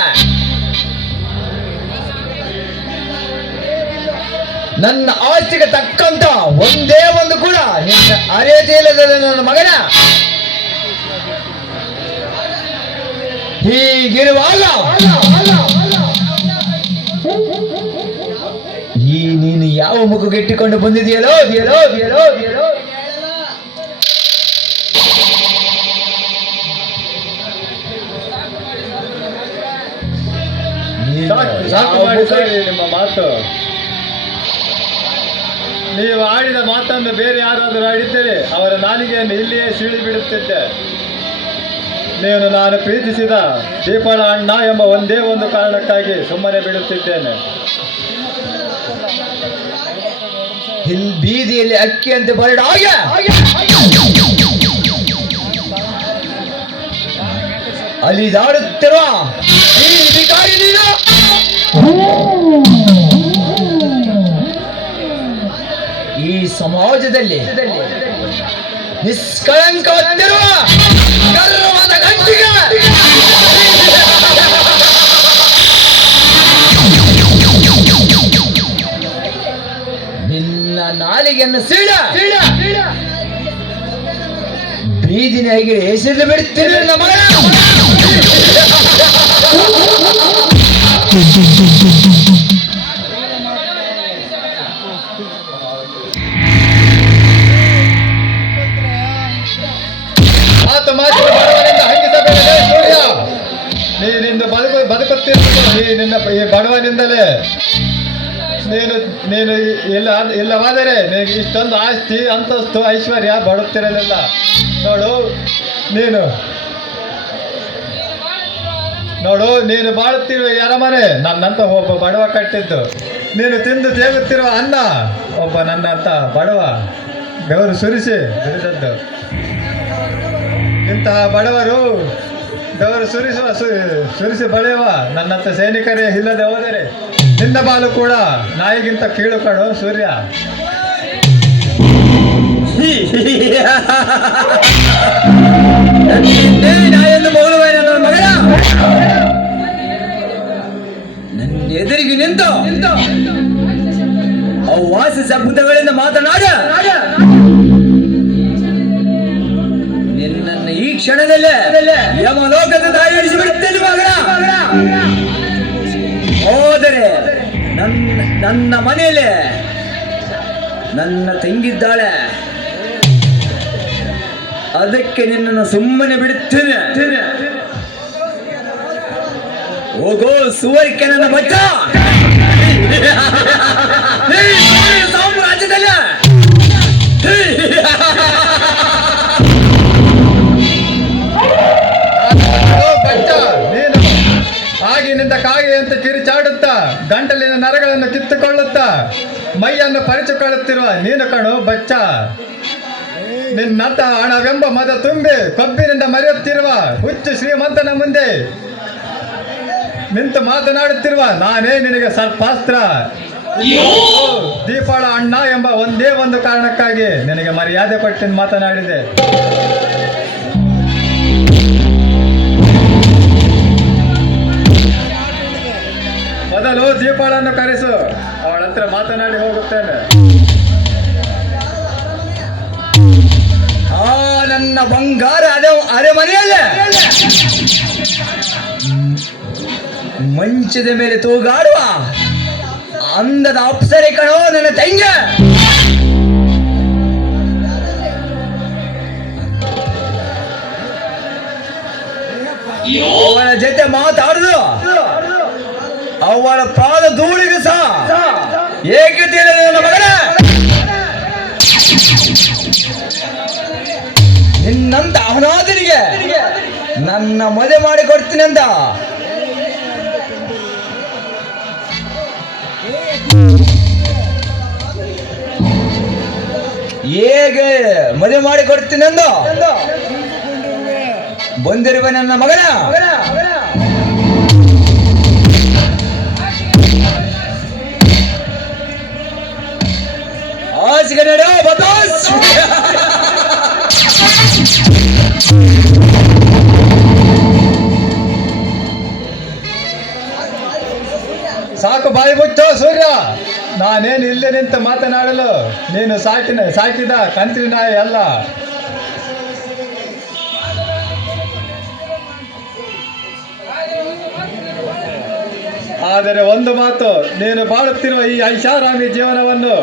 ನನ್ನ ಆಸ್ತಿಗೆ ತಕ್ಕಂತ ಒಂದೇ ಒಂದು ಕೂಡ ನಿನ್ನ ಅರಿಯದೇ ಇಲ್ಲದ ನನ್ನ ಮಗನ. ಹೀಗಿರುವಾಗ ಈ ನೀನು ಯಾವ ಮುಖಗೆಟ್ಟಿಕೊಂಡು ಬಂದಿದೆಯಲ್ಲೋ ದಿಯಲೋ ದಿಯಲೋ ದಿಯಲೋ. ಸಾಕು ಮಾಡಿ ಸರಿ ನಿಮ್ಮ ಮಾತು. ನೀವು ಆಡಿದ ಮಾತನ್ನು ಬೇರೆ ಯಾರಾದರೂ ಆಡಿದ್ದರೆ ಅವರ ನಾಲಿಗೆಯನ್ನು ಇಲ್ಲಿಯೇ ಸೀಳಿ ಬಿಡುತ್ತಿದ್ದೆ. ನಾನು ಪ್ರೀತಿಸಿದ ದೀಪಳ ಅಣ್ಣ ಎಂಬ ಒಂದೇ ಒಂದು ಕಾರಣಕ್ಕಾಗಿ ಸುಮ್ಮನೆ ಬಿಡುತ್ತಿದ್ದೇನೆ. ಇಲ್ಲಿ ಬೀದಿಯಲ್ಲಿ ಅಕ್ಕಿಯಂತೆ ಬರಡಾಗ ಅಲಿದಾಡುತ್ತಿರುವ ಈ ಬಿಕಾರಿ ನೀನು. ಈ ಸಮಾಜದಲ್ಲಿ ನಿಷ್ಕಳಂಕವಂತಿರುವ ಗರ್ವದ ಗಂಟಿಗೆ ನಿನ್ನ ನಾಲಿಗೆಯನ್ನು ಸೀಳ ಬೀದಿನಾಗಿ ಎಸೆದು ಬಿಡುತ್ತೇನೆ ನನ್ನ ಮಗನ. ಮಾತು ಬಡವನಿಂದ ಹಂಗಿಸಬೇಡ ಸೂರ್ಯ. ನೀನಿಂದು ಬದುಕುತ್ತಿರುವುದು ಈ ಬಡವನಿಂದಲೇ. ನೀನು ಇಲ್ಲವಾದರೆ ನಿನಗೆ ಇಷ್ಟೊಂದು ಆಸ್ತಿ ಅಂತಸ್ತು ಐಶ್ವರ್ಯ ಬಡುತ್ತಿರಲಿಲ್ಲ. ನೋಡು ನೀನು ಬಾಳುತ್ತಿರುವ ಅರಮನೆ ನನ್ನಂತ ಒಬ್ಬ ಬಡವ ಕಟ್ಟಿದ್ದು. ನೀನು ತಿಂದು ತೇಗುತ್ತಿರುವ ಅನ್ನ ಒಬ್ಬ ನನ್ನಂತ ಬಡವ ಬೆವರು ಸುರಿಸಿದದ್ದು. ಇಂತಹ ಬಡವರು ಬೆವರು ಸುರಿಸಿ ಬಳೆಯುವ ನನ್ನಂತ ಸೈನಿಕರೇ ಇಲ್ಲದೆ ಹೋದರೆ ನಿನ್ನ ಬಾಲು ಕೂಡ ನಾಯಿಗಿಂತ ಕೀಳು ಕಣು ಸೂರ್ಯ. ನಾಯೆಂದು ಮಗಳುವೆ ನನ್ನ ಮಗನ. ನನ್ನ ಎದುರಿಗೆ ನಿಂತು ಅವಾಸ ಶಬ್ದಗಳಿಂದ ಮಾತನಾಡ ನಿನ್ನನ್ನು ಈ ಕ್ಷಣದಲ್ಲೇ ಯಮಲೋಕದ ದಾರಿ ಹಿಡಿಸಿ ಬಿಡುತ್ತೇನೆ ಮಗನ. ಹೋದರೆ ನನ್ನ ಮನೆಯಲ್ಲಿ ನನ್ನ ತಂಗಿದ್ದಾಳೆ, ಅದಕ್ಕೆ ನಿನ್ನನ್ನು ಸುಮ್ಮನೆ ಬಿಡುತ್ತೇನೆ. ಹೋಗೋ ಸುವರ್ಕೆ ನನ್ನ ಬಚ್ಚ. ಸಾಮ್ರಾಜ್ಯದಲ್ಲ ನೀನು ಆಗಿನಿಂದ ಕಾಗೆ ಅಂತ ಕಿರಿಚಾಡುತ್ತಾ ಗಂಟಲಿನ ನರಗಳನ್ನು ಕಿತ್ತುಕೊಳ್ಳುತ್ತಾ ಮೈಯನ್ನು ಪರಿಚಿಕೊಳ್ಳುತ್ತಿರುವ ನೀನು ಕಣು ಬಚ್ಚ. ನಿನ್ನಂತ ಹಣವೆಂಬ ಮದ ತುಂಬಿ ಕೊಬ್ಬಿನಿಂದ ಮರೆಯುತ್ತಿರುವ ಹುಚ್ಚು ಶ್ರೀಮಂತನ ಮುಂದೆ ನಿಂತು ಮಾತನಾಡುತ್ತಿರುವ ನಾನೇ ನಿನಗೆ ಸರ್ಪಾಸ್ತ್ರ. ದೀಪಾಳ ಅಣ್ಣ ಎಂಬ ಒಂದೇ ಒಂದು ಕಾರಣಕ್ಕಾಗಿ ನಿನಗೆ ಮರ್ಯಾದೆ ಕೊಟ್ಟು ಮಾತನಾಡಿದೆ. ಮೊದಲು ದೀಪಾಳನ್ನು ಕರೆಸು, ಅವಳ ಹತ್ರ ಮಾತನಾಡಿ ಹೋಗುತ್ತೇನೆ. ನನ್ನ ಬಂಗಾರ ಅರೆಮನೆಯಲ್ಲ ಮಂಚದ ಮೇಲೆ ತೂಗಾಡುವ ಅಂದದ ಅಪ್ಸರೆ ಕಣೋ ನನ್ನ ತಂಗಿ. ಅವಳ ಜೊತೆ ಮಾತಾಡುದು ಅವಳ ಪಾದ ಧೂಳಿಗೆ ಸಹ ಏಕೆ ತಿಳಿದ ನನ್ನ ಮಗನ. ನಿನ್ನಂತ ಅವನಾದನಿಗೆ ನನ್ನ ಮದುವೆ ಮಾಡಿ ಕೊಡ್ತೀನಿ ಅಂತ ಹೇಗೆ ಮದುವೆ ಮಾಡಿ ಕೊಡ್ತೀನಿ ಅಂದು ಬಂದಿರುವ ನನ್ನ ಮಗನ. ಆಚೆಗೆ ನಡೆಯೋ ಬತಾಸ್. ಸಾಕು ಬಾಯಿ ಮುಚ್ಚೋ ಸೂರ್ಯ. ನಾನೇನು ಇಲ್ಲೇ ನಿಂತು ಮಾತನಾಡಲು ನೀನು ಸಾಕಿದ ಕಂತ್ರಿ ನಾಯಿ ಅಲ್ಲ. ಆದರೆ ಒಂದು ಮಾತು, ನೀನು ಬಾಳುತ್ತಿರುವ ಈ ಐಷಾರಾಮಿ ಜೀವನವನ್ನು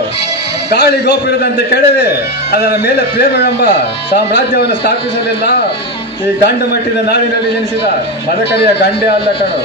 ಗಾಳಿ ಗೋಪುರದಂತೆ ಕೆಡವಿ ಅದರ ಮೇಲೆ ಪ್ರೇಮವೆಂಬ ಸಾಮ್ರಾಜ್ಯವನ್ನು ಸ್ಥಾಪಿಸಲಿಲ್ಲ. ಈ ಗಂಡು ಮಟ್ಟಿದ ನಾಡಿನಲ್ಲಿ ಜನಿಸಿದ ಮದಕರಿಯ ಗಂಡೆ ಅಲ್ಲ ಕಣು.